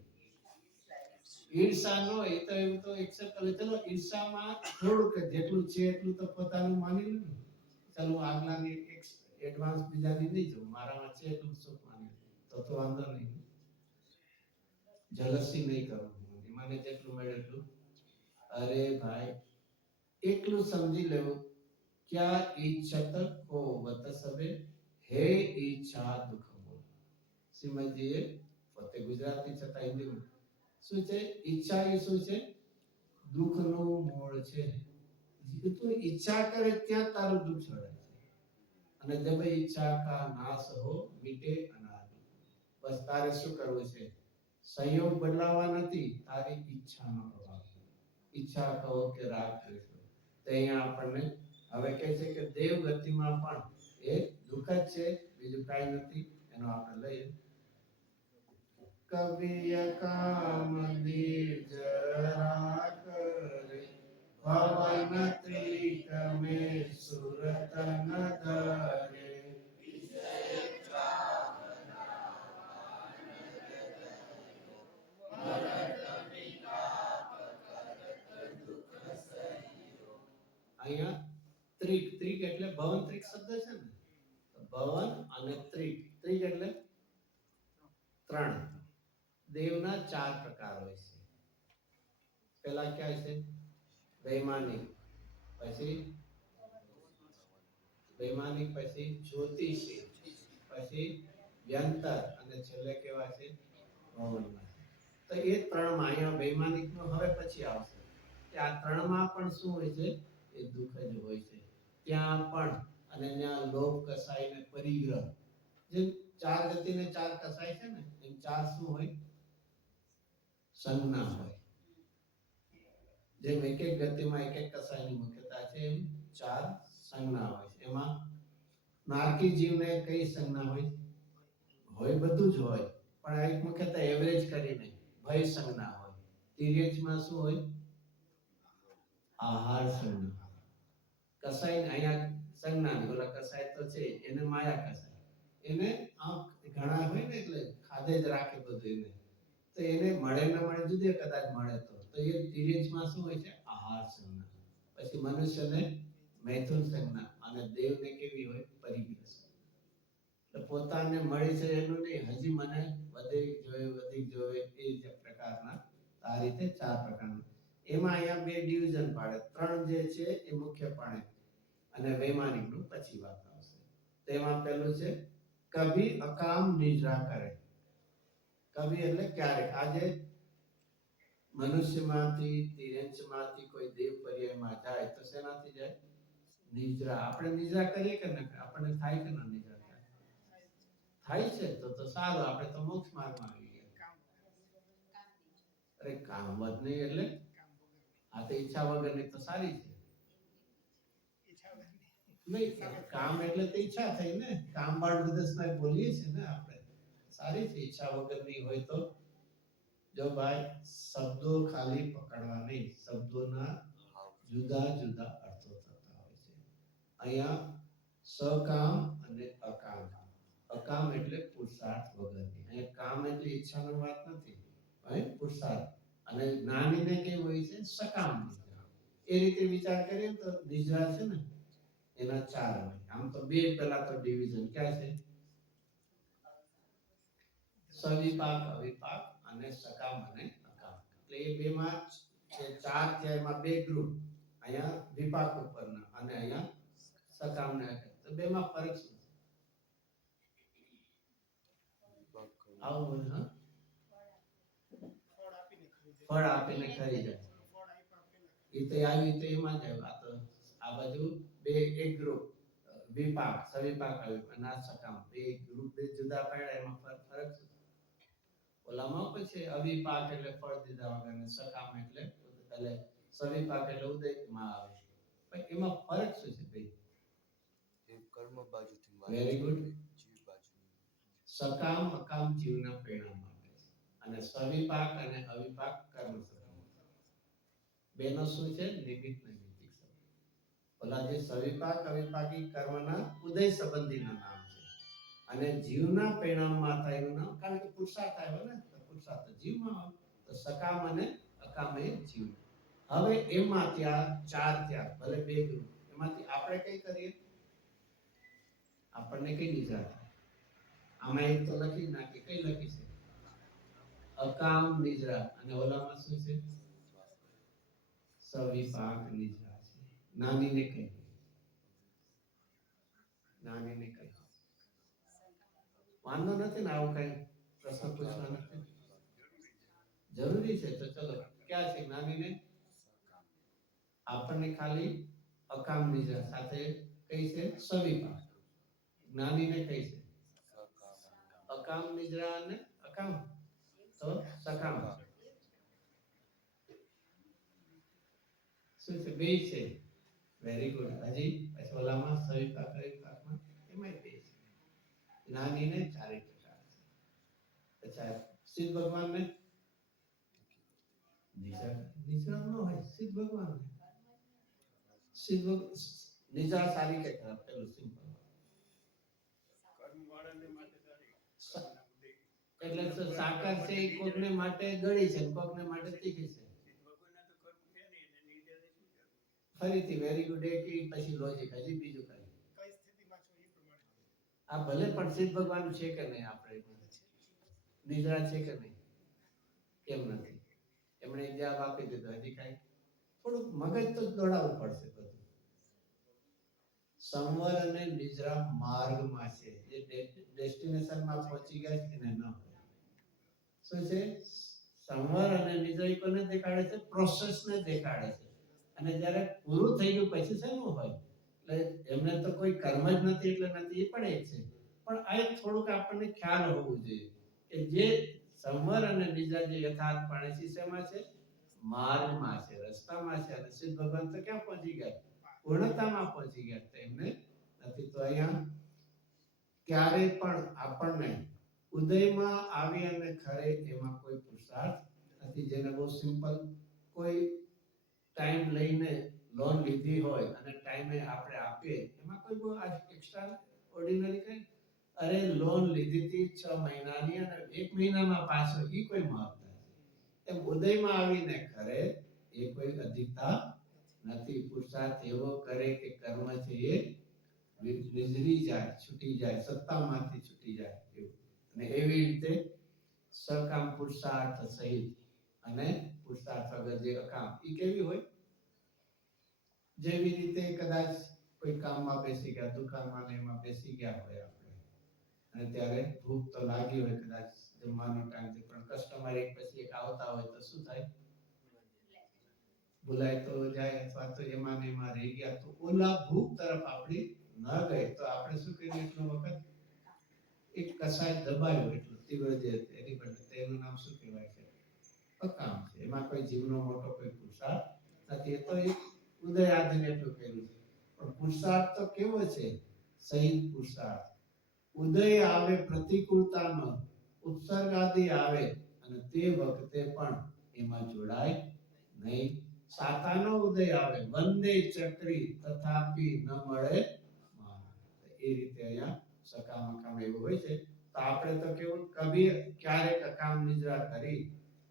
ઈર્ષા નો એ તો એવું તો એક્સેપ્ટ કરે. ચલો ઈર્ષામાં થોડું કે જેટલું છે એટલું તો પોતાનું માની લો. ચલો આગલાની એડવાન્સ બીજાની નહીં જો, મારામાં છે એટલું સુખ માની તો વાંધો નહીં. જલસી નહીં કરું, મને જેટલું મળે એટલું. અરે ભાઈ એટલું સમજી લેવું, ક્યાં ઈચ્છત કો વત સબે હે ઈચ્છા દુઃખ બોલ. શ્રીમદજીએ પોતે ગુજરાતી છતાં હિન્દીમાં શું છે? ઈચ્છા એ શું છે? દુઃખનું મૂળ છે. તું ઈચ્છા કરે ત્યાં તારું દુઃખ છોડાય છે. અને જબ ઈચ્છા કા નાશ હો મિટે અનાદિ. બસ તારે શું કરવું છે? સંયોગ બદલાવા નથી, તારી ઈચ્છાનો પ્રભાવ. ઈચ્છા કહો કે રાગ દ્વેષ. તો અહીંયા આપણને હવે કહે છે કે દેવ ગતિમાં પણ એ દુઃખ જ છે, બીજું કાંઈ નથી. એનો આપણે લઈએ. કવિય કામ નિર્જરા કરે ભવન ત્રિક મે સુરત ન ધરે. અહીંયા ત્રિક, ત્રિક એટલે ભવન ત્રિક શબ્દ છે ને, ભવન અને ત્રિક. ત્રિક એટલે ત્રણ. દેવના ચાર પ્રકાર હોય છે. પહેલા ક્યાં છે? વૈમાનિક, પછી વૈમાનિક, પછી જ્યોતિષી, પછી વ્યંતર અને છેલ્લે કેવા છે? ભવનના. તો એ ત્રણમાં અહીંયા વૈમાનિકનો હવે પછી આવશે કે આ ત્રણમાં પણ શું હોય છે? એ દુઃખ જ હોય છે. ત્યાં પણ અને ત્યાં લોભ, કસાય ને પરિગ્રહ. જે ચાર ગતિને ચાર કસાય છે ને, એમ ચાર શું હોય? સંજ્ઞા હોય. જેમ એક એક ગતિમાં એક એક કસાયની મુખ્યતા છે, એમ ચાર સંજ્ઞા હોય છે. એમાં નારકી જીવને કઈ સંજ્ઞા હોય? હોય બધું જ હોય, પણ આ એક મુખ્યતા એવરેજ કરીને ભય સંજ્ઞા હોય. તિર્યંશમાં શું હોય? આહાર સંજ્ઞા. કસાય અહીંયા સંજ્ઞા, ઓલા કસાય તો છે એને માયા કસાય. એને આંખ ઘણા હોય ને એટલે ખાધે જ રાખે બધું એને. તો એને મળે ન મળે જુદે, કદાચ મળે તો એ તિર્યંશમાં શું હોય છે? આહાર સંજ્ઞા. પછી મનુષ્યને મૈથુન સંજ્ઞા અને દેવને કેવી હોય? પરિગ્રહ. તો પોતાને મળી છે એનું નહીં, હજી મને વધીક જોઈએ એ જ પ્રકારના. આ રીતે ચાર પ્રકારના. એમાં અહીંયા બે ડિવિઝન પાડે. ત્રણ જે છે એ મુખ્યપણે અને વૈમાનિકનું પછી વાત આવશે. તેમાં પહેલું છે કભી અકામ નિદ્રા કરે. કભી એટલે ક્યારેક. આજે મનુષ્યમાંથી તિર્યંશમાંથી કોઈ દેવ પર્યાયમાં જાય તો શેનાથી જાય? નિદ્રા. આપણે નિદ્રા કરીએ કે ન? આપણને થાય કે ન નિદ્રા થાય છે? તો સારું, આપણે તો મોક્ષ માર્ગમાં આવી ગયા. અરે કામ વધ નહીં એટલે આ તો ઈચ્છા વગરની તો સારી છે. નહીં, કામ એટલે તો ઈચ્છા થઈ ને. કામ બાળ વિદેશમાં બોલીએ છે ને આપણે. સારી છે ઈચ્છા વગરની હોય તો. જો ભાઈ શબ્દો ખાલી પકડવા નહીં, શબ્દોના જુદા જુદા અર્થો થતા હોય છે. અહીંયા સકામ અને અકામ. અકામ એટલે પુરુષાર્થ વગરની. અહીંયા કામ એટલે ઈચ્છાની વાત નથી, ભાઈ પુરુષાર્થ. અને જ્ઞાનીને કેવું હોય છે? સકામ નિદ્રા. એ રીતે વિચાર કરીએ તો નિદ્રા છે ને એના 4 હોય. આમ તો બે પહેલા તો ડિવિઝન ક્યાં છે? સવિપાક, અવિપાક અને સકામ અને અકામ. એટલે એ બેમાં જે 4 છે એમાં 2 ગ્રુપ. અહીંયા વિપાક ઉપરના અને અહીંયા સકામ ને અકામ. તો બેમાં ફરક શું છે? આવું હોય. ફળ આપીને ખરી જાય. એ તો આવ્યું તો એમાં જ આવ્યું. આ તો આ બાજુ એક ગ્રુપ વિપાક, સવિપાક આવ્યું અને આ સકામ. બે ગ્રુપ બે જુદા પાડ્યા, એમાં ફરક શું? ઓલામાં પછી અવિપાક એટલે ફળ દીધા વગર અને સકામ એટલે સવિપાક એટલે ઉદયમાં આવે. પણ એમાં ફરક શું છે ભાઈ? એ કર્મ બાજુથી વેરી ગુડ. જીવ બાજુ. સકામ અકામ જીવના પરિણામ આપે છે અને સવિપાક અને અવિપાક કર્મ સંબંધ. બેનો શું છે? નિમિત્ત નૈમિત્તિક સંબંધ. ઓલા જે સવિપાક અવિપાકી કર્મના ઉદય સંબંધીના નામ છે અને જીવના પરિણામમાં થાય એનું નામ, કારણ કે પુરુષાર્થ આવ્યો ને, તો પુરુષાર્થ જીવમાં આવે. તો સકામ અને અકામ એ જીવ. હવે એમાંથી આ 4 થયા, ભલે 2 ગ્રુપ. એમાંથી આપણે કઈ કરીએ? આપણને કઈ નિદ્રા થાય? આમાં એક તો લખી નાખી. કઈ લખી છે? અકામ નિદ્રા. અને ઓલામાં શું છે? સવિપાક નિદ્રા છે. નાનીને કઈ? નાનીને કઈ? વાંધો નથી ને? આવું કઈ પ્રશ્ન પૂછવા નથી જરૂરી છે. તો ચલો, ક્યાં છે નાનીને? આપણને ખાલી અકામ નિદ્રા સાથે કઈ છે? સવિપાક. જ્ઞાનીને કઈ છે? અકામ નિદ્રા અને અકામ તો સકામ. શું છે? બે છે. Very good. હજી પછી ઓલામાં સવિપાક અવિપાકમાં એમાંય બે છે. જ્ઞાનીને 4 પ્રકાર છે. અચ્છા, સિદ્ધ ભગવાનને નિદ્રા ન હોય. સિદ્ધ ભગવાન નિદ્રા સારી કે ખરાબ? પેલું સિમ્પલ. એટલે સાકર છે એ કોકને માટે ગળી છે, કોકને માટે તીખી છે. ફરીથી વેરી ગુડ. એક પછી લોજિક. હજી બીજું કઈ? આ ભલે પણ સિદ્ધ ભગવાન છે કે નહીં? આપણે નિદ્રા છે કે નહીં? કેમ નથી? એમણે જવાબ આપી દીધો. હજી કઈ? થોડુંક મગજ તો દોડાવવું પડશે. બધું સંવર અને નિદ્રા માર્ગમાં છે. જે ડેસ્ટિનેશનમાં પહોંચી ગયા છે એને ન. શું છે? સંવર અને નિદ્રા કોને દેખાડે છે? પ્રોસેસને દેખાડે છે. અને જ્યારે પૂરું થઈ ગયું પછી શેનું હોય? એટલે એમને તો કોઈ કર્મ જ નથી એટલે નથી, એ પણ એક છે. પણ આ એક થોડુંક આપણને ખ્યાલ હોવું જોઈએ કે જે સંવર અને નિદ્રા જે યથાર્થપણે છે શેમાં છે? માર્ગમાં છે, રસ્તામાં છે. અને સિદ્ધ ભગવાન તો ક્યાં પહોંચી ગયા? પૂર્ણતામાં પહોંચી ગયા. તો એમને નથી. તો અહીંયા ક્યારે પણ આપણને ઉદયમાં આવી અને ખરે એમાં કોઈ પુરુષાર્થ નથી. જેને બહુ સિમ્પલ, કોઈ ટાઈમ લઈને લોન લીધી હોય અને ટાઈમે આપણે આપીએ, એમાં કોઈ બહુ એક્સ્ટ્રા ઓર્ડિનરી કઈ? અરે લોન લીધી હતી 6 મહિનાની અને 1 મહિનામાં પાછો, એ કોઈ મહત્વ નથી. એમ ઉદયમાં આવીને ખરે એ કોઈ અધિકતા નથી. પુરુષાર્થ એવો કરે કે કર્મ છે એ વિઝરી જાય, છૂટી જાય, સત્તામાંથી છૂટી જાય એવું. અને એવી રીતે સકામ પુરુષાર્થ સહિત અને પુરુષાર્થ વગર જે અકામ, એ કેવી હોય? જેવી રીતે કદાચ કોઈ કામમાં બેસી ગયા, દુકાનમાં ને એમાં બેસી ગયા હોય આપણે, અને ત્યારે ભૂખ તો લાગી હોય, કદાચ જમવાનો ટાઈમ છે, પણ કસ્ટમર એક પછી એક આવતા હોય તો શું થાય? ભૂલાય તો જાય, અથવા તો એમાં ને એમાં રહી ગયા, તો ઓલા ભૂખ તરફ આપણી ન ગઈ તો આપણે શું કરીએ? એટલો વખત એક કસાય દબાયો એટલો તીવ્ર જે એની પર, તેનું નામ શું કહેવાય છે? અકામ છે. એમાં કોઈ જીવનો મોટો કોઈ પુરુષાર્થ નથી. એ તો એક ઉદય આદિને એટલું કર્યું છે, પણ પુરુષાર્થ તો કેવો છે? સહિત પુરુષાર્થ. ઉદય આવે પ્રતિકૂળતાનો, ઉત્સર્ગ આદિ આવે, અને તે વખતે પણ એમાં જોડાય નહીં. સાતાનો ઉદય આવે, વંદે ચક્રી તથાપી ન મળે માન. એ રીતે અહીંયા સકામ અકામ એવું હોય છે. તો આપણે તો કેવું, કબીર ક્યારેક અકામ નિદ્રા કરી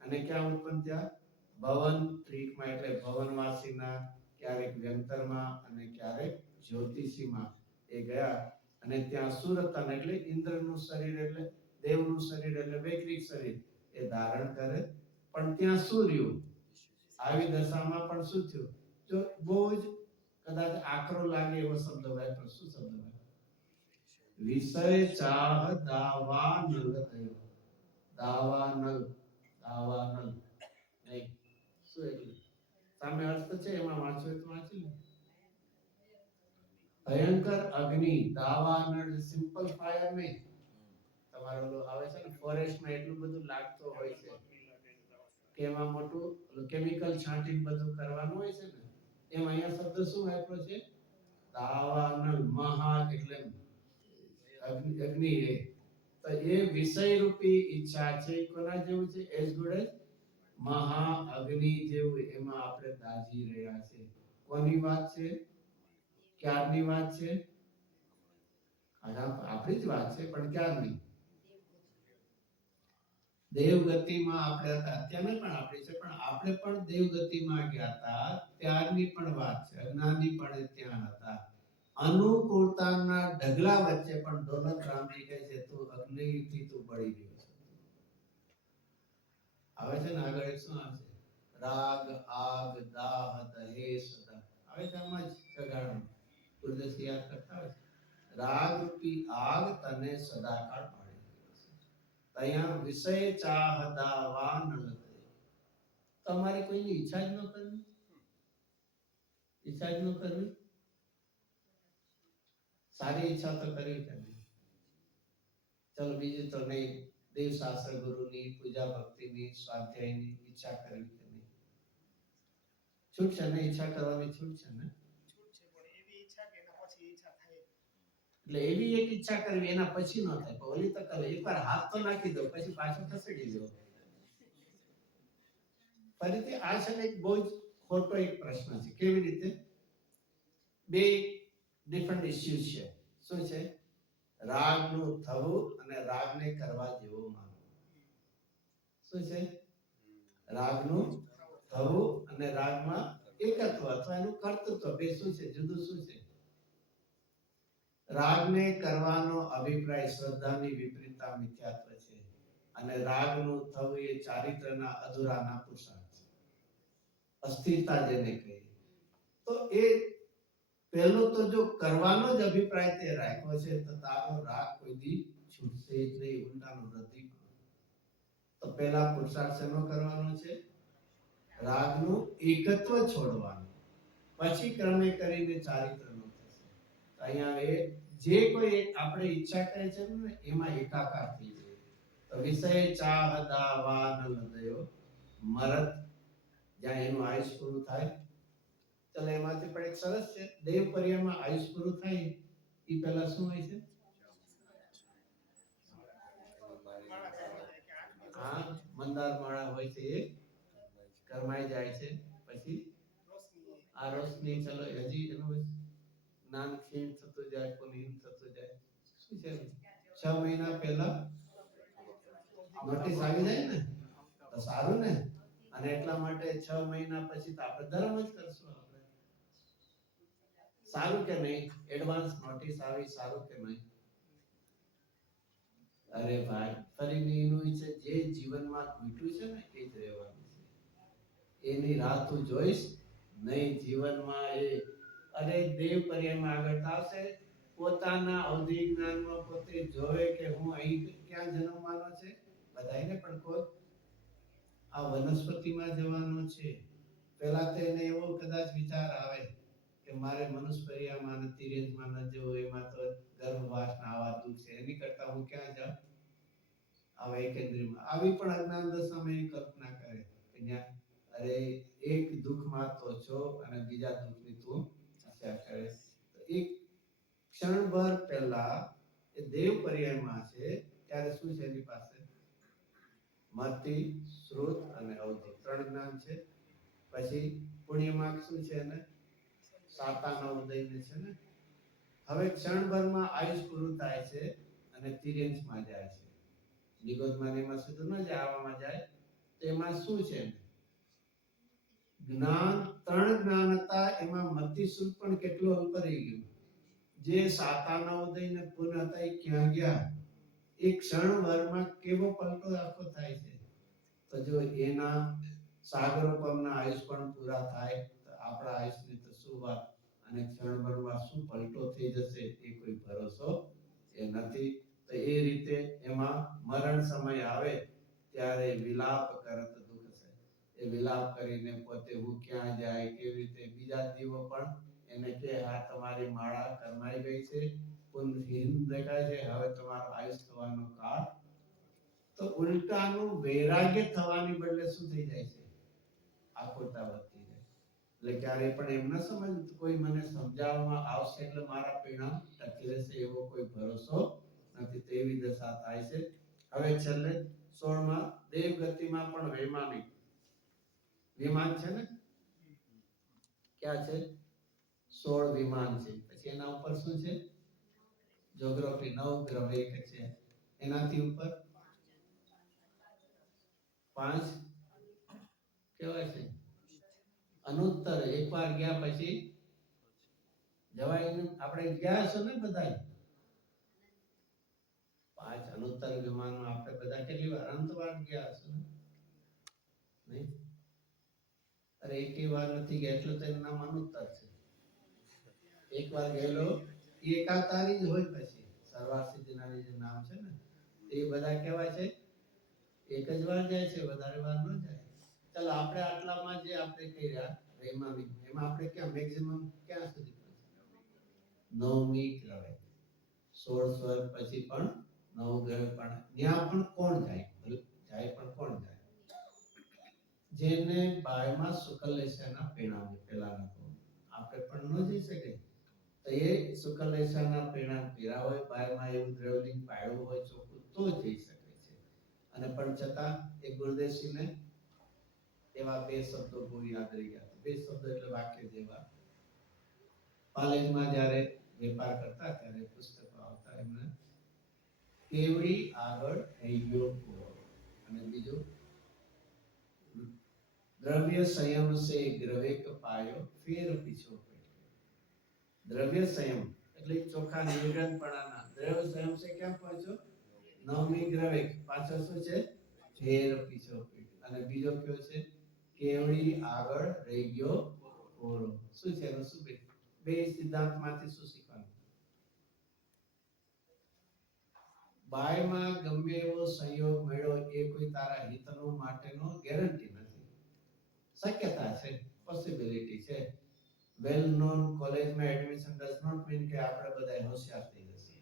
અને ક્યાં ઉત્પન્ન થયા? ભવન ત્રિકમાં, એટલે ભવનવાસીના, ક્યારેક વ્યંતરમાં અને ક્યારેક જ્યોતિષીમાં એ ગયા, અને ત્યાં સુરતન એટલે ઇન્દ્રનું શરીર, એટલે દેવનું શરીર, એટલે વૈકૃત શરીર એ ધારણ કરે. પણ ત્યાં શું રહ્યું? આવી દશામાં પણ શું થયું? જો બહુ જ કદાચ આકરો લાગે એવો શબ્દ હોય, પણ શું શબ્દ હોય? વિષય ચાહ દાવાનલ થયો. દાવાનલ, દાવાનલ નહીં, શું એટલે? સામે અર્થ છે, એમાં વાંચો તો વાંચી લો. ભયંકર અગ્નિ, દાવાનળ, સિમ્પલ ફાયર નહીં. તમારો ઓલો આવે છે ને ફોરેસ્ટમાં, એટલું બધું લાગતો હોય છે કે એમાં મોટું કેમિકલ છાંટીને બધું કરવાનું હોય છે ને, એમ અહીંયા શબ્દ શું વાપરો છે? દાવાનળ, મહા એટલે અગ્નિ. એ તો એ વિષય રૂપી ઈચ્છા છે, કોના જેવું છે? એસ ગુડ એઝ મહા અગ્નિ જેવું. એમાં આપણે દાજી રહ્યા છે. કોની વાત છે? ક્યારની વાત છે? આપણી જ વાત છે, પણ ક્યારની? દેવગતિમાં આપણે હતા, અત્યારે પણ આપણી છે, પણ આપણે પણ દેવગતિમાં ગયા હતા ત્યારની પણ વાત છે. અજ્ઞાની પણ ત્યાં હતા. અનુકૂળતાના ઢગલા વચ્ચે પણ દોલત રામજી કહે છે, તું અગ્નિથી તું બળી ગયો છે. આવે છે ને આગળ એક શું આવે છે? રાગ આગ દાહ દહે સદા. આવે છે આમાં જ સગાડું ગુરુદાસ યાદ કરતા હોય. રાગ રૂપી આગ તને સદાકાળ પાડી ગયો છે. અહીંયા વિષય ચાહતા વાન નથી. તમારે કોઈની ઈચ્છા જ ન કરવી, ઈચ્છા જ ન કરવી. સારી ઈચ્છા તો કરવી કે નહીં? ચલો બીજું તો નહીં, દેવ શાસ્ત્ર ગુરુની પૂજા ભક્તિની સ્વાધ્યાયની ઈચ્છા કરવી કે નહીં? છૂટ છે ને? ઈચ્છા કરવાની છૂટ છે ને? એટલે એવી એક ઈચ્છા કરવી, એના પછી ન થાય. પણ ઓલી તો કરે, એકવાર હાથ તો નાખી દો, પછી પાછો ખસેડી દો. ફરીથી આ છે ને એક બહુ જ ખોટો એક પ્રશ્ન છે. કેવી રીતે? બે ડિફરન્ટ ઇશ્યુઝ છે. શું છે? રાગનું થવું અને રાગને કરવા જેવો માનવો. શું છે? રાગનું થવું અને રાગમાં એકત્વ અથવા એનું કર્તૃત્વ, બે શું છે? જુદું શું છે? રાગને કરવાનો અભિપ્રાય શ્રદ્ધાની વિપરીતતા મિથ્યાત્વ છે, અને રાગનું થવું એ ચારિત્રના અધૂરાના પુરુષાર્થ છે, અસ્થિરતા જેને કહીએ. તો એ પહેલો તો જો કરવાનો જ અભિપ્રાય તે રાખ્યો છે, તો તારો રાગ કોઈ દી છૂટશે જ નહીં, ઉલટાનું વૃદ્ધિ. તો પહેલા પુરુષાર્થ શેનો કરવાનો છે? રાગનું એકત્વ છોડવાનું, પછી ક્રમે કરીને ચારિત્રનો થશે. અહીંયા એ જે કોઈ આપણે ઈચ્છા કરે છે ને, એમાં એકાકાર થઈ જાય. તો વિષય ચાહ દાવાન લદયો મરત, જ્યાં એનું આયુષ પૂરું થાય. ચલો એમાંથી પણ એક સરસ છે, દેવપર્યામાં આયુષ પૂરું થાય એ પહેલા શું હોય છે? હા, મંદાર માળા હોય છે, એ કરમાઈ જાય છે. પછી આ રોશની, ચલો હજી એનું જ્ઞાન ક્ષીણ થતું જાય, પુનીન થતું જાય. શું છે? 6 મહિના પહેલા નોટિસ આવી જાય ને, તો સારું ને. અને એટલા માટે 6 મહિના પછી તો આપણે ધર્મ જ કરશું. આપણે સારું કે નહીં? એડવાન્સ નોટિસ આવી, સારું કે નહીં? અરે ભાઈ, ફરી એનું છે, જે જીવનમાં ઘૂંટ્યું છે ને એ જ રહેવાનું છે. એની રાહ તું જોઈશ નહીં. જીવનમાં એ અરે દેવ પર્યાયમાં આગળ આવશે, પોતાના અવધિ જ્ઞાનમાં પોતે જોવે કે હું અહીં ક્યાં જન્મવાનો છે, બધાયને પણ કોઈ આ વનસ્પતિમાં જવાનો છે. પહેલા તો એને એવો કદાચ વિચાર આવે કે મારે મનુષ્યપર્યામાં અને તિર્યંતમાં ન જવું, એમાં તો ગર્ભવાસના આવા દુઃખ છે, એની કરતા હું ક્યાં જાઉં, આ વૈકેન્દ્રીમાં. આવી પણ અજ્ઞાન દશામાં એ કલ્પના કરે કે ત્યાં અરે એક દુઃખમાં તો છો અને બીજા દુઃખની તું ઈચ્છા કરે. એક ક્ષણભર પહેલા એ દેવ પર્યાયમાં છે ત્યારે શું છે એની પાસે? મતિ, શ્રુત અને અવધિ ત્રણ જ્ઞાન છે. પછી પુણ્યમાં શું છે એને? સાતાના ઉદયને છે ને. હવે ક્ષણભરમાં આયુષ પૂરું થાય છે અને તિર્યંશમાં જાય છે. નિગોદમાં એમાં સુધી ન જાય, આવામાં જાય. તેમાં શું છે? જ્ઞાન, ત્રણ જ્ઞાન હતા, એમાં મતિ શ્રુત પણ કેટલું અંતર રહી ગયું. જે સાતાના ઉદય ને પુનઃ હતા એ ક્યાં ગયા? એક ક્ષણભરમાં કેવો પલટો આખો થાય છે. તો જો એના સાગરો પરના આયુષ પણ પૂરા થાય તો આપણા આયુષની તો શું વાત, અને ક્ષણભરમાં શું પલટો થઈ જશે એ કોઈ ભરોસો એ નથી. તો એ રીતે એમાં મરણ સમય આવે ત્યારે વિલાપ કરત દુઃખ છે. એ વિલાપ કરીને પોતે હું ક્યાં જાય, કેવી રીતે બીજા જીવો પણ એને કે આ તમારી માળા કરમાઈ ગઈ છે, પુનઃહીન દેખાય છે, હવે તમારો આયુષ થવાનો કાળ. તો ઉલટાનું વૈરાગ્ય થવાની બદલે શું થઈ જાય છે? આકુરતા વધતી જાય. એટલે ક્યારે પણ એમ ન સમજ કોઈ મને સમજાવવામાં આવશે એટલે મારા પરિણામ ટકી રહેશે એવો કોઈ ભરોસો નથી. તેવી દશા થાય છે. હવે છેલ્લે 16માં દેવ ગતિમાં પણ વૈમાનિક વિમાન છે ને, ક્યાં છે? 16 વિમાન છે. પછી એના ઉપર શું છે? જ્યોગ્રાફી 9 ગ્રહ એક છે. એનાથી ઉપર 5 કેવાય છે અનુત્તર. એકવાર ગયા પછી જવાય ને. આપણે ગયા છો ને બધા 5 અનુત્તર વિમાનમાં આપણે બધા કેટલી વાર અંતવાર ગયા છો નહીં? અરે એકે વાર નથી ગયા એટલે તો એનું નામ અનુત્તર છે. એક વાર ગયેલો એ એકાતારી જ હોય. પછી સરવાર સિદ્ધિના જે નામ છે ને એ બધા કહેવાય છે એક જ વાર જાય છે, વધારે વાર ન જાય. ચાલો આપણે આટલામાં જે આપણે કર્યા વૈમાનિક, એમાં આપણે ક્યાં મેક્સિમમ ક્યાં સુધી નવમી ગ્રહે 16 સ્વર પછી પણ 9 ગ્રહ પણ ત્યાં પણ કોણ જાય? જાય પણ કોણ જાય? જેને બાયમાં શુક્લેશાના પરિણામ પેલાના કોણ આપણે પણ ન જઈ શકે. તો એ શુક્લેશાના પરિણામ કર્યા હોય, બાયમાં એવું દ્રવલિંગ પાડ્યું હોય ચોખ્ખું તો જઈ શકે છે. અને પણ છતાં એ ગુરુદેવસિંહને એવા બે શબ્દો બહુ યાદ રહી ગયા. બે શબ્દો એટલે વાક્ય જેવા. કોલેજમાં જ્યારે વેપાર કરતા ત્યારે પુસ્તકો આવતા એમને કેવડી આગળ થઈ ગયો અને બીજું દ્રવ્ય સંયમ સે ગ્રવેક પાયો ફેર પીછો. દ્રવ્ય સંયમ એટલે ચોખા નિર્ગણપણાના. દ્રવ્ય સંયમ સે ક્યાં પહોંચ્યો? નવમી ગ્રવેક. પાછળ શું છે? ફેર પીછો. અને બીજો કયો છે? કેવડી આગળ રહી ગયો ઓરો. શું છે એનું? શું બે સિદ્ધાંતમાંથી શું શીખવાનું? બાયમાં ગમે એવો સંયોગ મળ્યો એ કોઈ તારા હિતનો માટેનો ગેરંટી નથી. શક્યતા છે, પોસિબિલિટી છે. વેલ નોન કોલેજમાં એડમિશન ડઝ નોટ મીન કે આપણે બધા હોશિયાર થઈ જશે.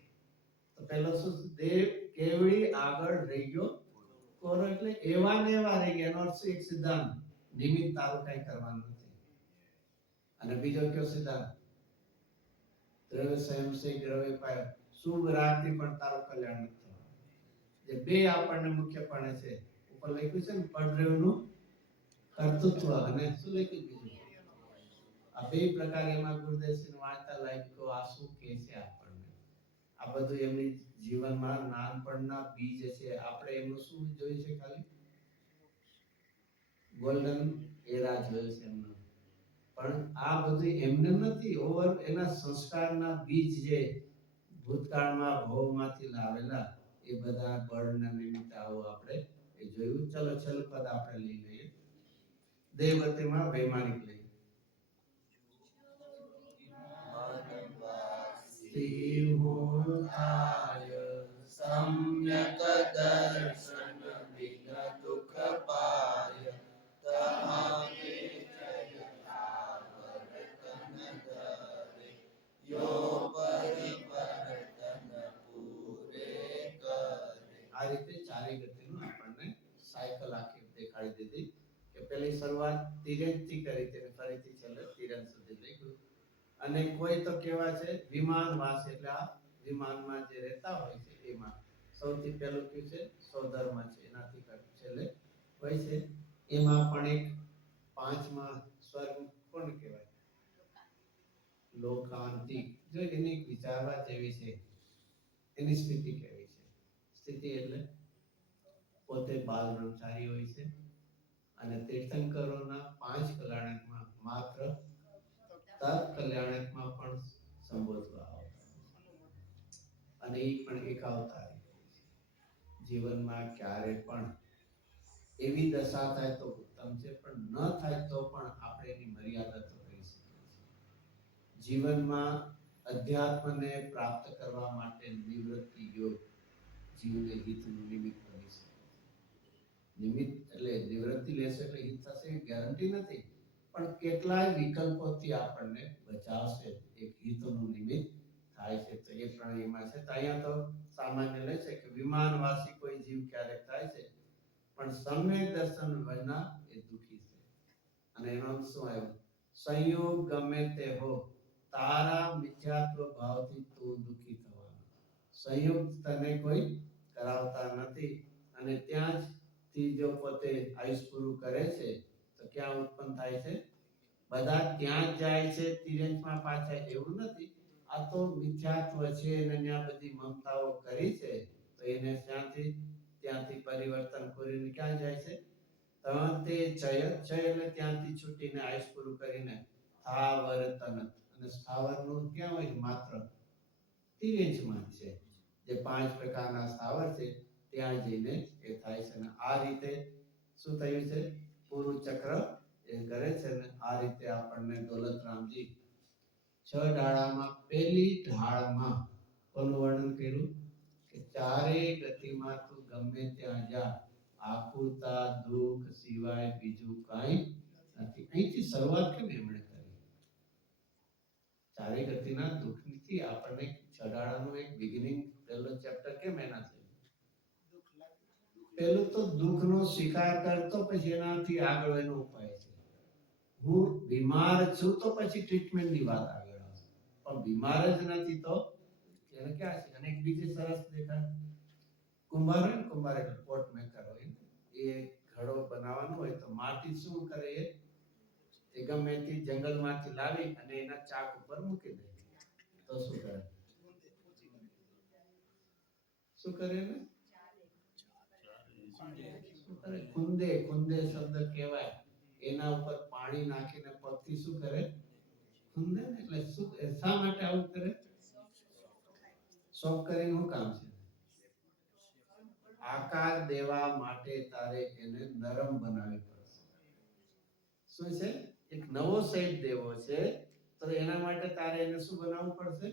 તો પહેલો શું? દેવ કેવડી આગળ રહી ગયો કોરો એટલે એવા ને એવા રહી ગયા. એનો અર્થ એક સિદ્ધાંત નિમિત્ત તારું કઈ કરવાનું નથી. અને બીજો કયો સિદ્ધાંત? દ્રવ્ય સંયમ સે ગ્રવે પાયો. શુભ રાખથી પણ તારું કલ્યાણ નથી થવાનું. જે બે આપણને મુખ્યપણે છે. ઉપર લખ્યું છે ને પડદ્રવ્યનું કર્તૃત્વ અને શું લખ્યું બીજું? આ બે પ્રકાર એમાં ગુરુદેવસિંહ વાંચતા લાગ્યો આ શું કહે છે આપણને. આ બધું એમની જીવનમાં નાનપણના બીજ છે. આપણે એમનું શું જોયું છે? ખાલી ગોલ્ડન એરા જોયું છે એમનો. પણ આ બધું એમને નથી. ઓવર એના સંસ્કારના બીજ જે ભૂતકાળમાં ભવમાંથી લાવેલા એ બધા બળના નિમિત્તે આવો આપણે એ જોયું. ચલો છેલ્લું પદ આપણે લઈ લઈએ. દેવગતિમાં વૈમાનિક લઈએ. સ્થિર થાય સમ્યક દર્શન બિન દુઃખ પાય તમારે વર્તન ધરે યો પરિવર્તન પૂરે કરે. આ રીતે ચારે ગતિનું આપણને સાયકલ આખી દેખાડી દીધી કે પેલી શરૂઆત તિર્યંકથી કરી તેને ફરીથી છેલ્લે તિર્યંક સુધી લઈ ગયું. અને કોઈ તો કેવા છે વિમાનવાસ એટલે આ વિમાનમાં જે રહેતા હોય છે એમાં સૌથી પહેલું કયું છે સ્વધર્મ છે એનાથી છેલ્લે હોય છે એમાં પણ એક પાંચમા સ્વર્ગ કોણ કહેવાય લોકાંતિક જો એની વિચારવા જેવી છે એની સ્થિતિ કેવી છે સ્થિતિ એટલે પોતે બાલ બ્રહ્મચારી હોય છે અને તીર્થંકરોના 5 કલ્યાણકમાં માત્ર તપ કલ્યાણકમાં પણ સંબોધવા આવતા અને એ પણ એક અવતારી જીવનમાં ક્યારે પણ એવી દશા થાય તો ઉત્તમ છે પણ ન થાય તો પણ આપણે એની મર્યાદા તો કરી શકીએ છીએ. જીવનમાં અધ્યાત્મને પ્રાપ્ત કરવા માટે નિવૃત્તિ યોગ જીવને હિતનું નિમિત્ત બની શકે. નિમિત્ત એટલે નિવૃત્તિ લેશે એટલે હિત થશે ગેરંટી નથી પણ કેટલાય વિકલ્પોથી આપણને બચાવશે એક હિતનું નિમિત્ત થાય છે તો એ પ્રણાલીમાં છે તો અહીંયા તો સામાન્ય લે છે કે વિમાનવાસી કોઈ જીવ ક્યારેક થાય છે પણ સમ્યક દર્શન વિના એ દુઃખી છે અને એનો શું આવ્યું સંયોગ ગમે તે હો તારા મિથ્યાત્વ ભાવથી તું દુઃખી થવાનો સંયોગ તને કોઈ કરાવતા નથી અને ત્યાં જ ત્રીજો પોતે આયુષ પૂરું કરે છે તો ક્યાં ઉત્પન્ન થાય છે બધા ત્યાં જ જાય છે તિર્યંકમાં પાછા એવું નથી આ તો મિથ્યાત્વ છે અને ત્યાં બધી મમતાઓ કરી છે તો એને ત્યાંથી પરિવર્તન કરીને ક્યાં જાય છે તે ક્ષય એટલે ત્યાંથી છૂટીને આયુષ પૂરું કરીને સ્થાવર તનત અને સ્થાવરનું ક્યાં હોય માત્ર તિર્યંકમાં છે જે 5 પ્રકારના સ્થાવર છે ત્યાં જઈને એ થાય છે અને આ રીતે શું થયું છે પૂરું ચક્ર એ કરે છે ને આ રીતે આપણને દોલતરામજી 6 ઢાળામાં પહેલી ઢાળમાં કોનું વર્ણન કર્યું કે ચારે ગતિમાં તું ગમે ત્યાં જા આકુરતા દુઃખ સિવાય બીજું કાંઈ નથી. અહીંથી શરૂઆત કેમ એમણે કરી ચારે ગતિના દુઃખથી આપણને છડાળાનું એક બિગિનિંગ પહેલો ચેપ્ટર કેમ એના છે પહેલું તો દુઃખનો સ્વીકાર કરતો પછી એનાથી આગળ એનો ઉપાય છે હું બીમાર છું તો પછી ટ્રીટમેન્ટની વાત આગળ આવશે પણ બીમાર જ નથી તો એને ક્યાં છે અને એક બીજી સરસ દેખાય કુંભાર હોય ને કુંભાર એટલે પોટ મેકર હોય એ ઘડો બનાવવાનો હોય તો માટી શું કરે એ ગમે તે જંગલમાંથી લાવી અને એના ચાક ઉપર મૂકી દે તો શું કરે ને ખુંદે ખુંદે શબ્દ કહેવાય એના ઉપર પાણી નાખીને પગથી શું કરે ખુંદે ને એટલે શું શા માટે આવું કરે સોફ કરીને શું કામ છે આકાર દેવા માટે તારે એને નરમ બનાવવી પડશે શું છે એક નવો શેપ દેવો છે તો એના માટે તારે એને શું બનાવવું પડશે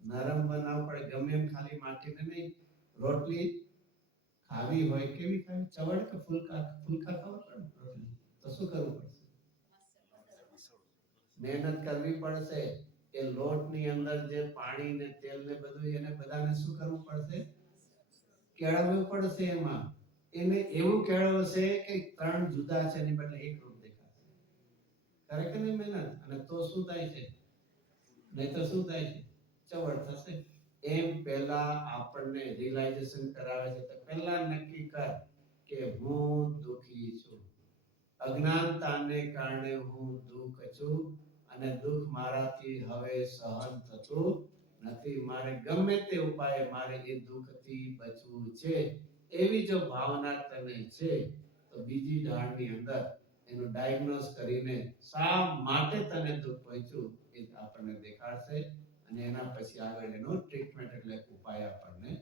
નરમ બનાવવું પડે ગમે એમ ખાલી માટીને નહીં રોટલી ખાવી હોય કેવી ખાવી ચવડ કે ફૂલકા ખાવા પડે રોટલી તો શું કરવું પડશે મહેનત કરવી પડશે કે લોટની અંદર જે પાણી ને તેલ ને બધું એને બધાને શું કરવું પડશે કેળવવું પડશે એમાં એને એવું કેળવશે કે 3 જુદા છે એની બદલે એક રૂપ દેખાશે ખરેખર ને મહેનત અને તો શું થાય છે નહીં તો શું થાય છે ચવડ થશે એમ પહેલા આપણને રિયલાઇઝેશન કરાવે છે તો પહેલા નક્કી કર કે હું દુઃખી છું અજ્ઞાનતાને કારણે હું દુઃખ છું અને દુઃખ મારાથી હવે સહન થતું નથી મારે ગમે તે ઉપાય મારે એ દુઃખથી બચવું છે એવી જો ભાવના તને છે તો બીજી ઢાળની અંદર એનું ડાયગ્નોસ કરીને શા માટે તને દુઃખ પહોંચ્યું એ આપણને દેખાડશે અને એના પછી આગળ એનો ટ્રીટમેન્ટ એટલે ઉપાય આપણને